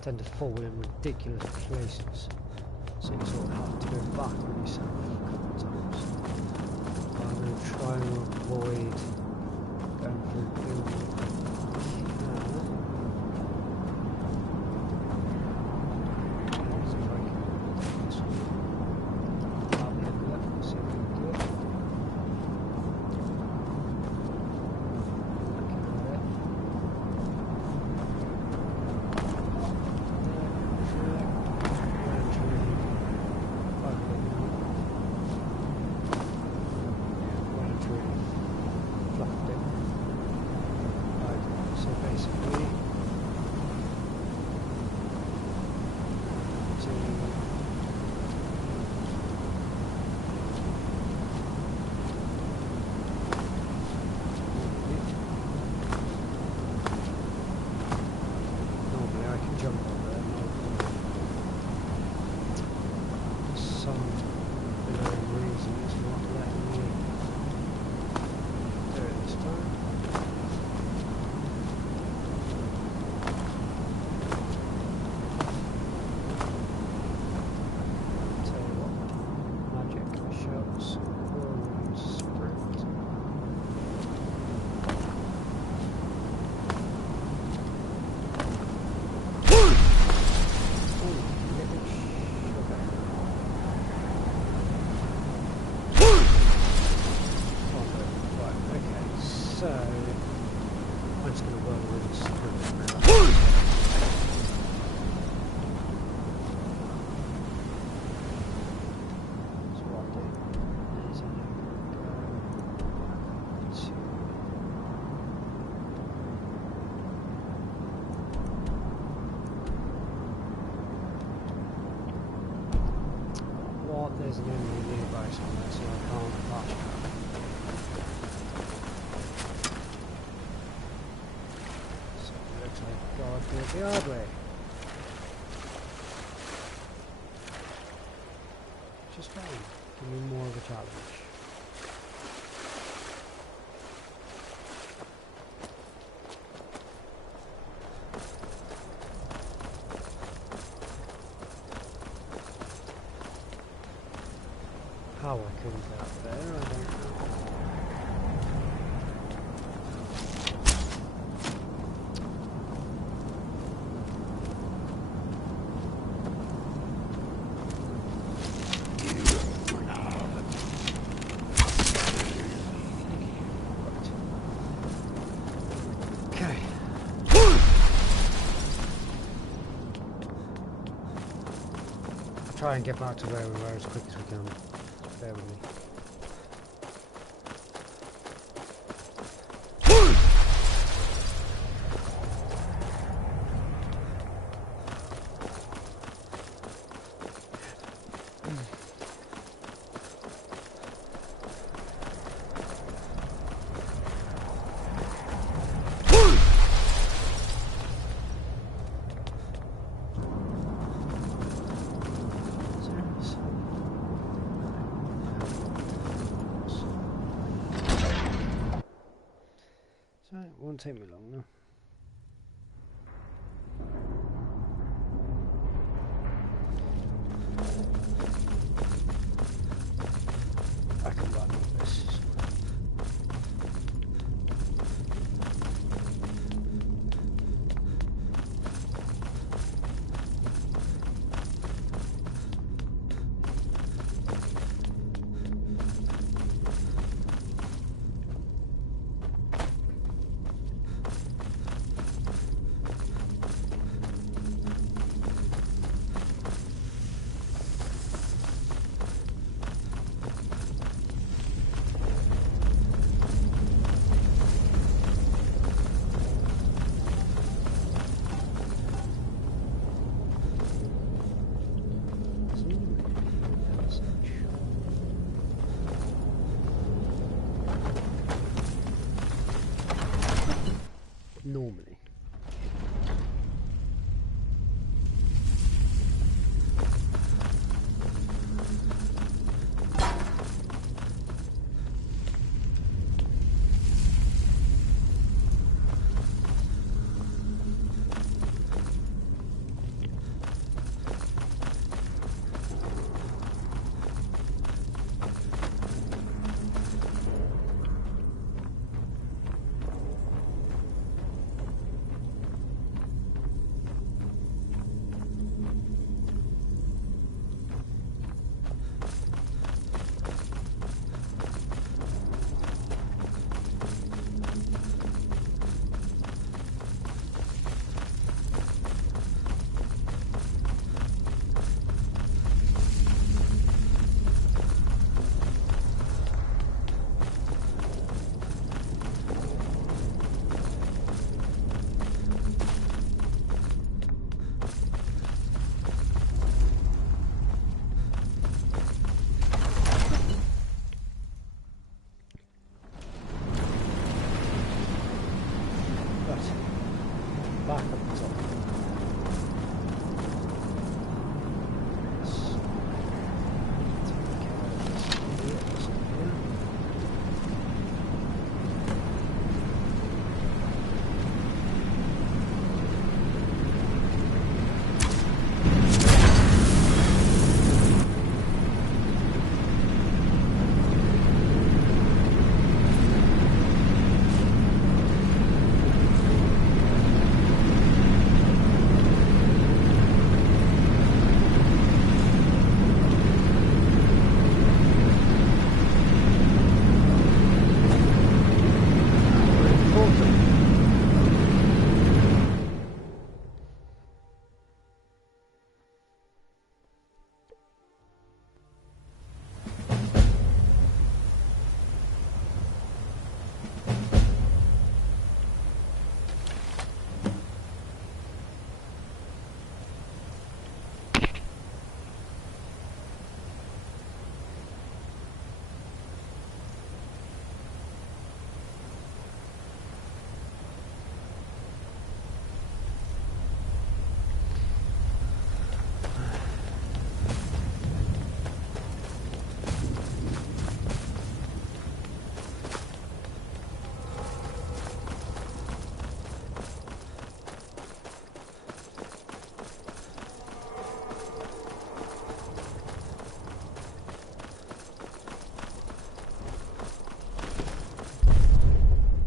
tend to fall in ridiculous places, so you sort of have to go back on yourself a couple of times. I'm going to try and avoid going through building. There's an enemy nearby somewhere, so I can't fast travel. So it looks like God did the hard way. Just fine. Give me more of a challenge. How I couldn't get up there, I don't know. Okay. Try and get back to where we were as quick as we can. Bear with me. It won't take me long now. I can run with this. normally. Back up the top.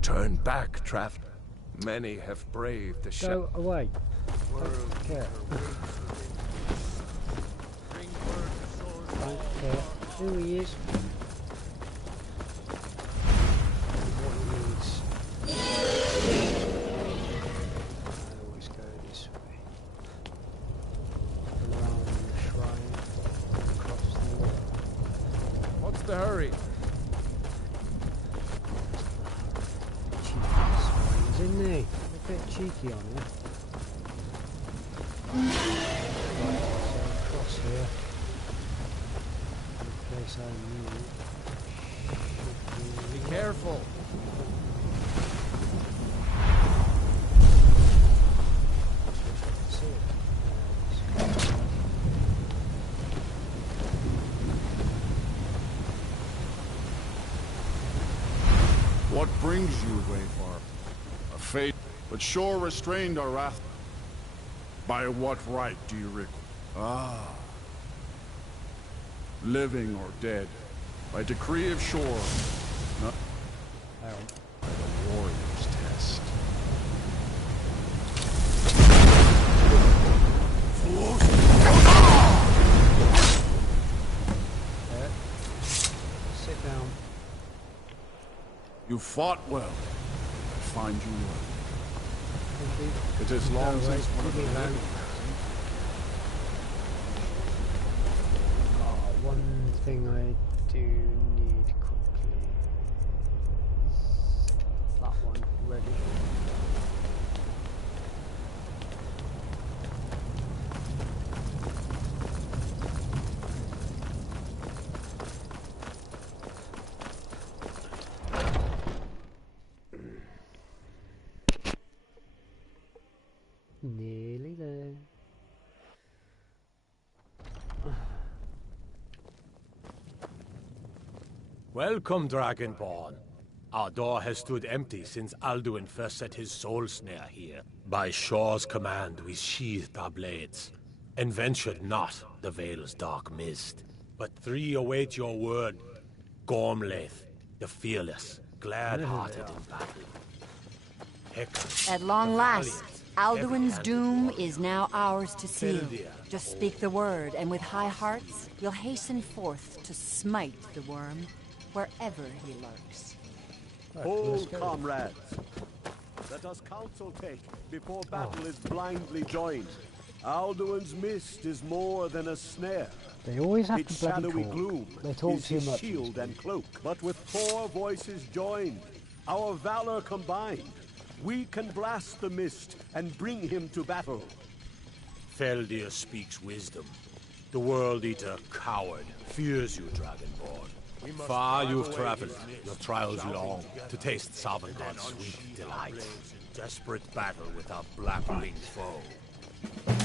Turn back, traveler. Many have braved the Go away. Don't care. Don't care who he is. What he needs. I always go this way. Around the shrine, across the water. What's the hurry? Isn't he? A bit cheeky on him. Right, so across here. The place I need. Be careful. What brings you, Wayfar? A fate, but sure restrained our wrath. By what right do you require? Ah. Living or dead, by decree of shore, not by the warrior's test. Sit down. You fought well. I find you well. It is long since one of the men. One thing I do need quickly is that one ready. Nearly there. Welcome, Dragonborn. Our door has stood empty since Alduin first set his soul snare here. By Shor's command, we sheathed our blades, and ventured not the Vale's dark mist. But 3 await your word. Gormlaith, the fearless, glad-hearted in battle. At long last, Alduin's doom is now ours to seal. Just speak the word, and with high hearts, we'll hasten forth to smite the worm wherever he lurks. Hold, comrades. Let us counsel take before battle is blindly joined. Alduin's mist is more than a snare. They always have its to bloody shadowy talk. gloom They talk is too his much. shield and cloak. But with 4 voices joined, our valor combined, we can blast the mist and bring him to battle. Feldir speaks wisdom. The World Eater, coward, fears you, Dragonborn. Far you've traveled, your trials long, to taste Sovngarde's sweet delight. Desperate battle with our black-winged foe.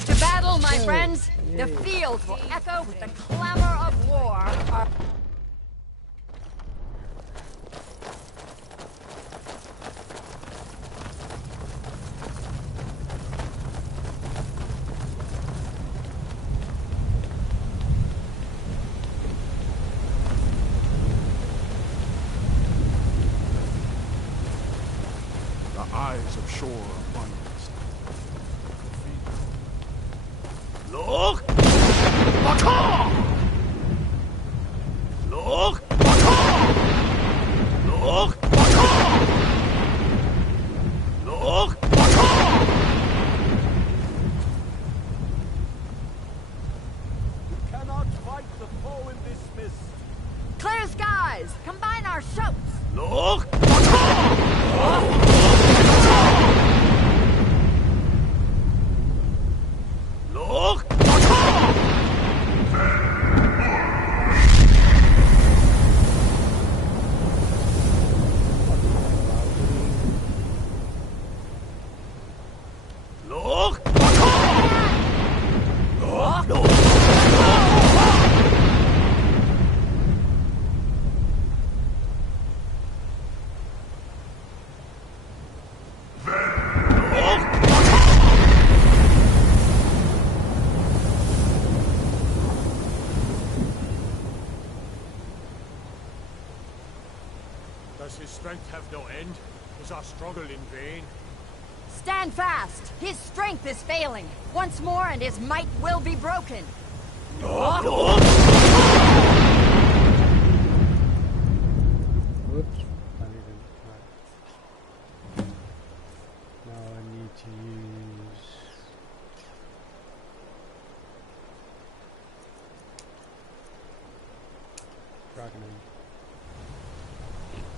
To battle, my friends! The field will echo with the clamor of war. The eyes of Shore are upon us. Look! Baka! Look! Baka! Look! Baka! Look! Baka! You cannot fight the foe in this mist. Clear skies! Combine our shouts! Look! Baka! Look! Look! Does his strength have no end? Was our struggle in vain? Stand fast! His strength is failing. Once more and his might will be broken. Whoops. I didn't. Right. Now I need to use... Dragon End.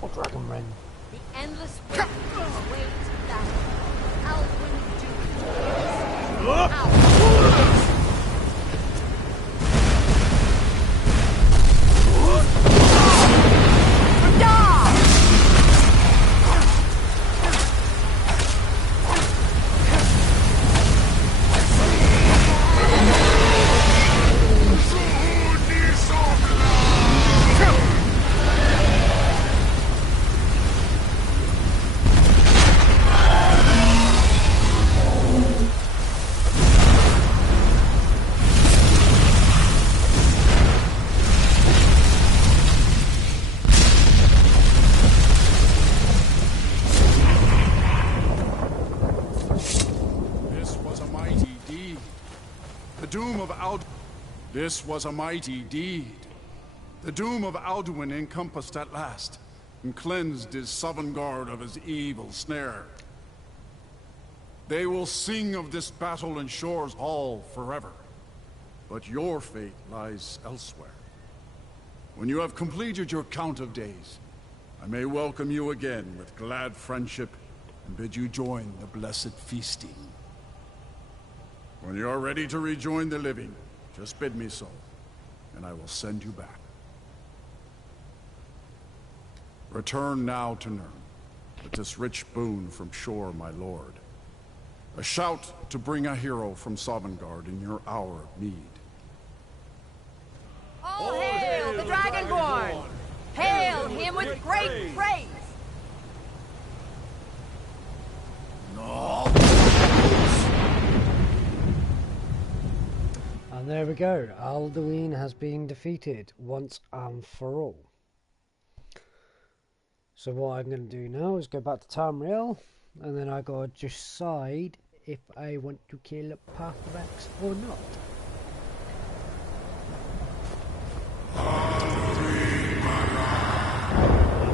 Or Dragon Ren. The endless way to battle. Alduin's doom is ours. This was a mighty deed. The doom of Alduin encompassed at last, and cleansed his Sovngarde of his evil snare. They will sing of this battle in Shore's Hall forever, but your fate lies elsewhere. When you have completed your count of days, I may welcome you again with glad friendship and bid you join the blessed feasting. When you are ready to rejoin the living, just bid me so, and I will send you back. Return now to Nirn, with this rich boon from Shore, my lord. A shout to bring a hero from Sovngarde in your hour of need. All hail the Dragonborn! Hail him with great praise! And there we go. Alduin has been defeated once and for all. So what I'm going to do now is go back to Tamriel, and then I got to decide if I want to kill Pathrax or not. I'm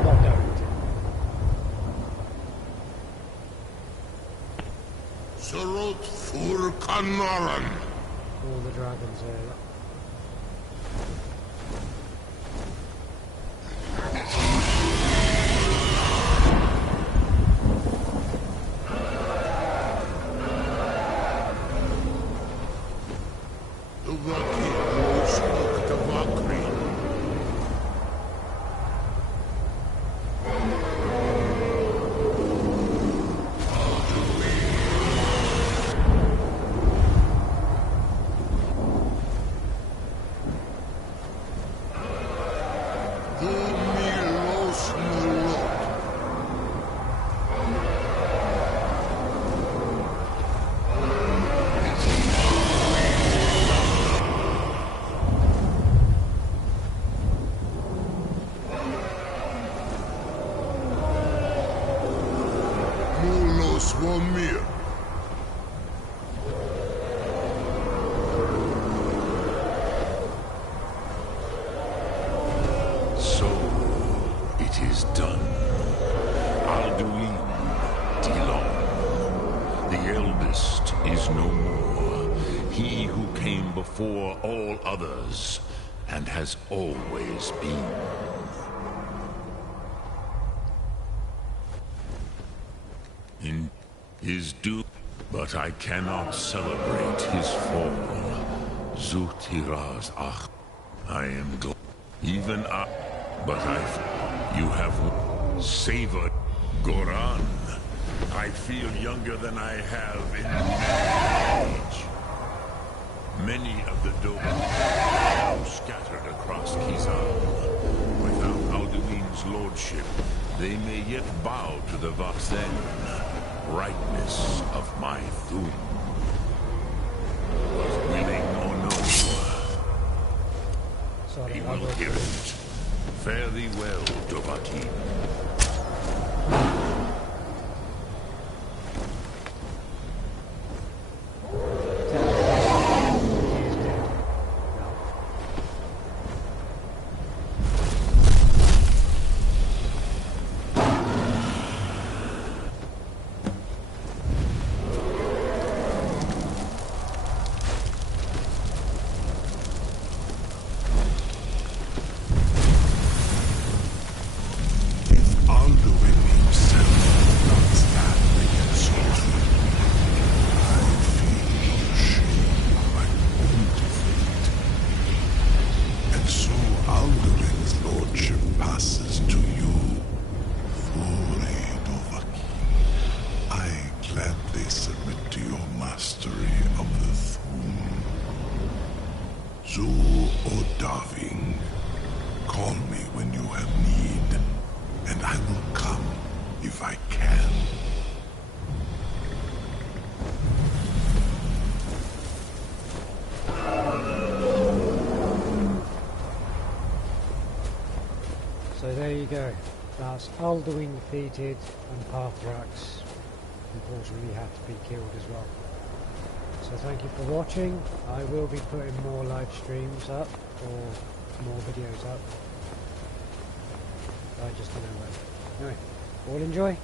not going to. Surut fur Kanaran. All the dragons are... So, it is done. Alduin, Dilon, the eldest is no more. He who came before all others, and has always been. In his doom, but I cannot celebrate his fall. Zutiraz Ach, I am glad. Even I, but you have savored Goran. I feel younger than I have in age. Many of the Doban are scattered across Kizan. Without Alduin's lordship, they may yet bow to the Vaxen, brightness of my Thum. But willing or no, he will hear it. Fare thee well, Dovahkiin. So there you go. That's Alduin defeated, and Pathrax unfortunately had to be killed as well. So thank you for watching. I will be putting more live streams up, or more videos up. I just don't know when. Anyway, all enjoy.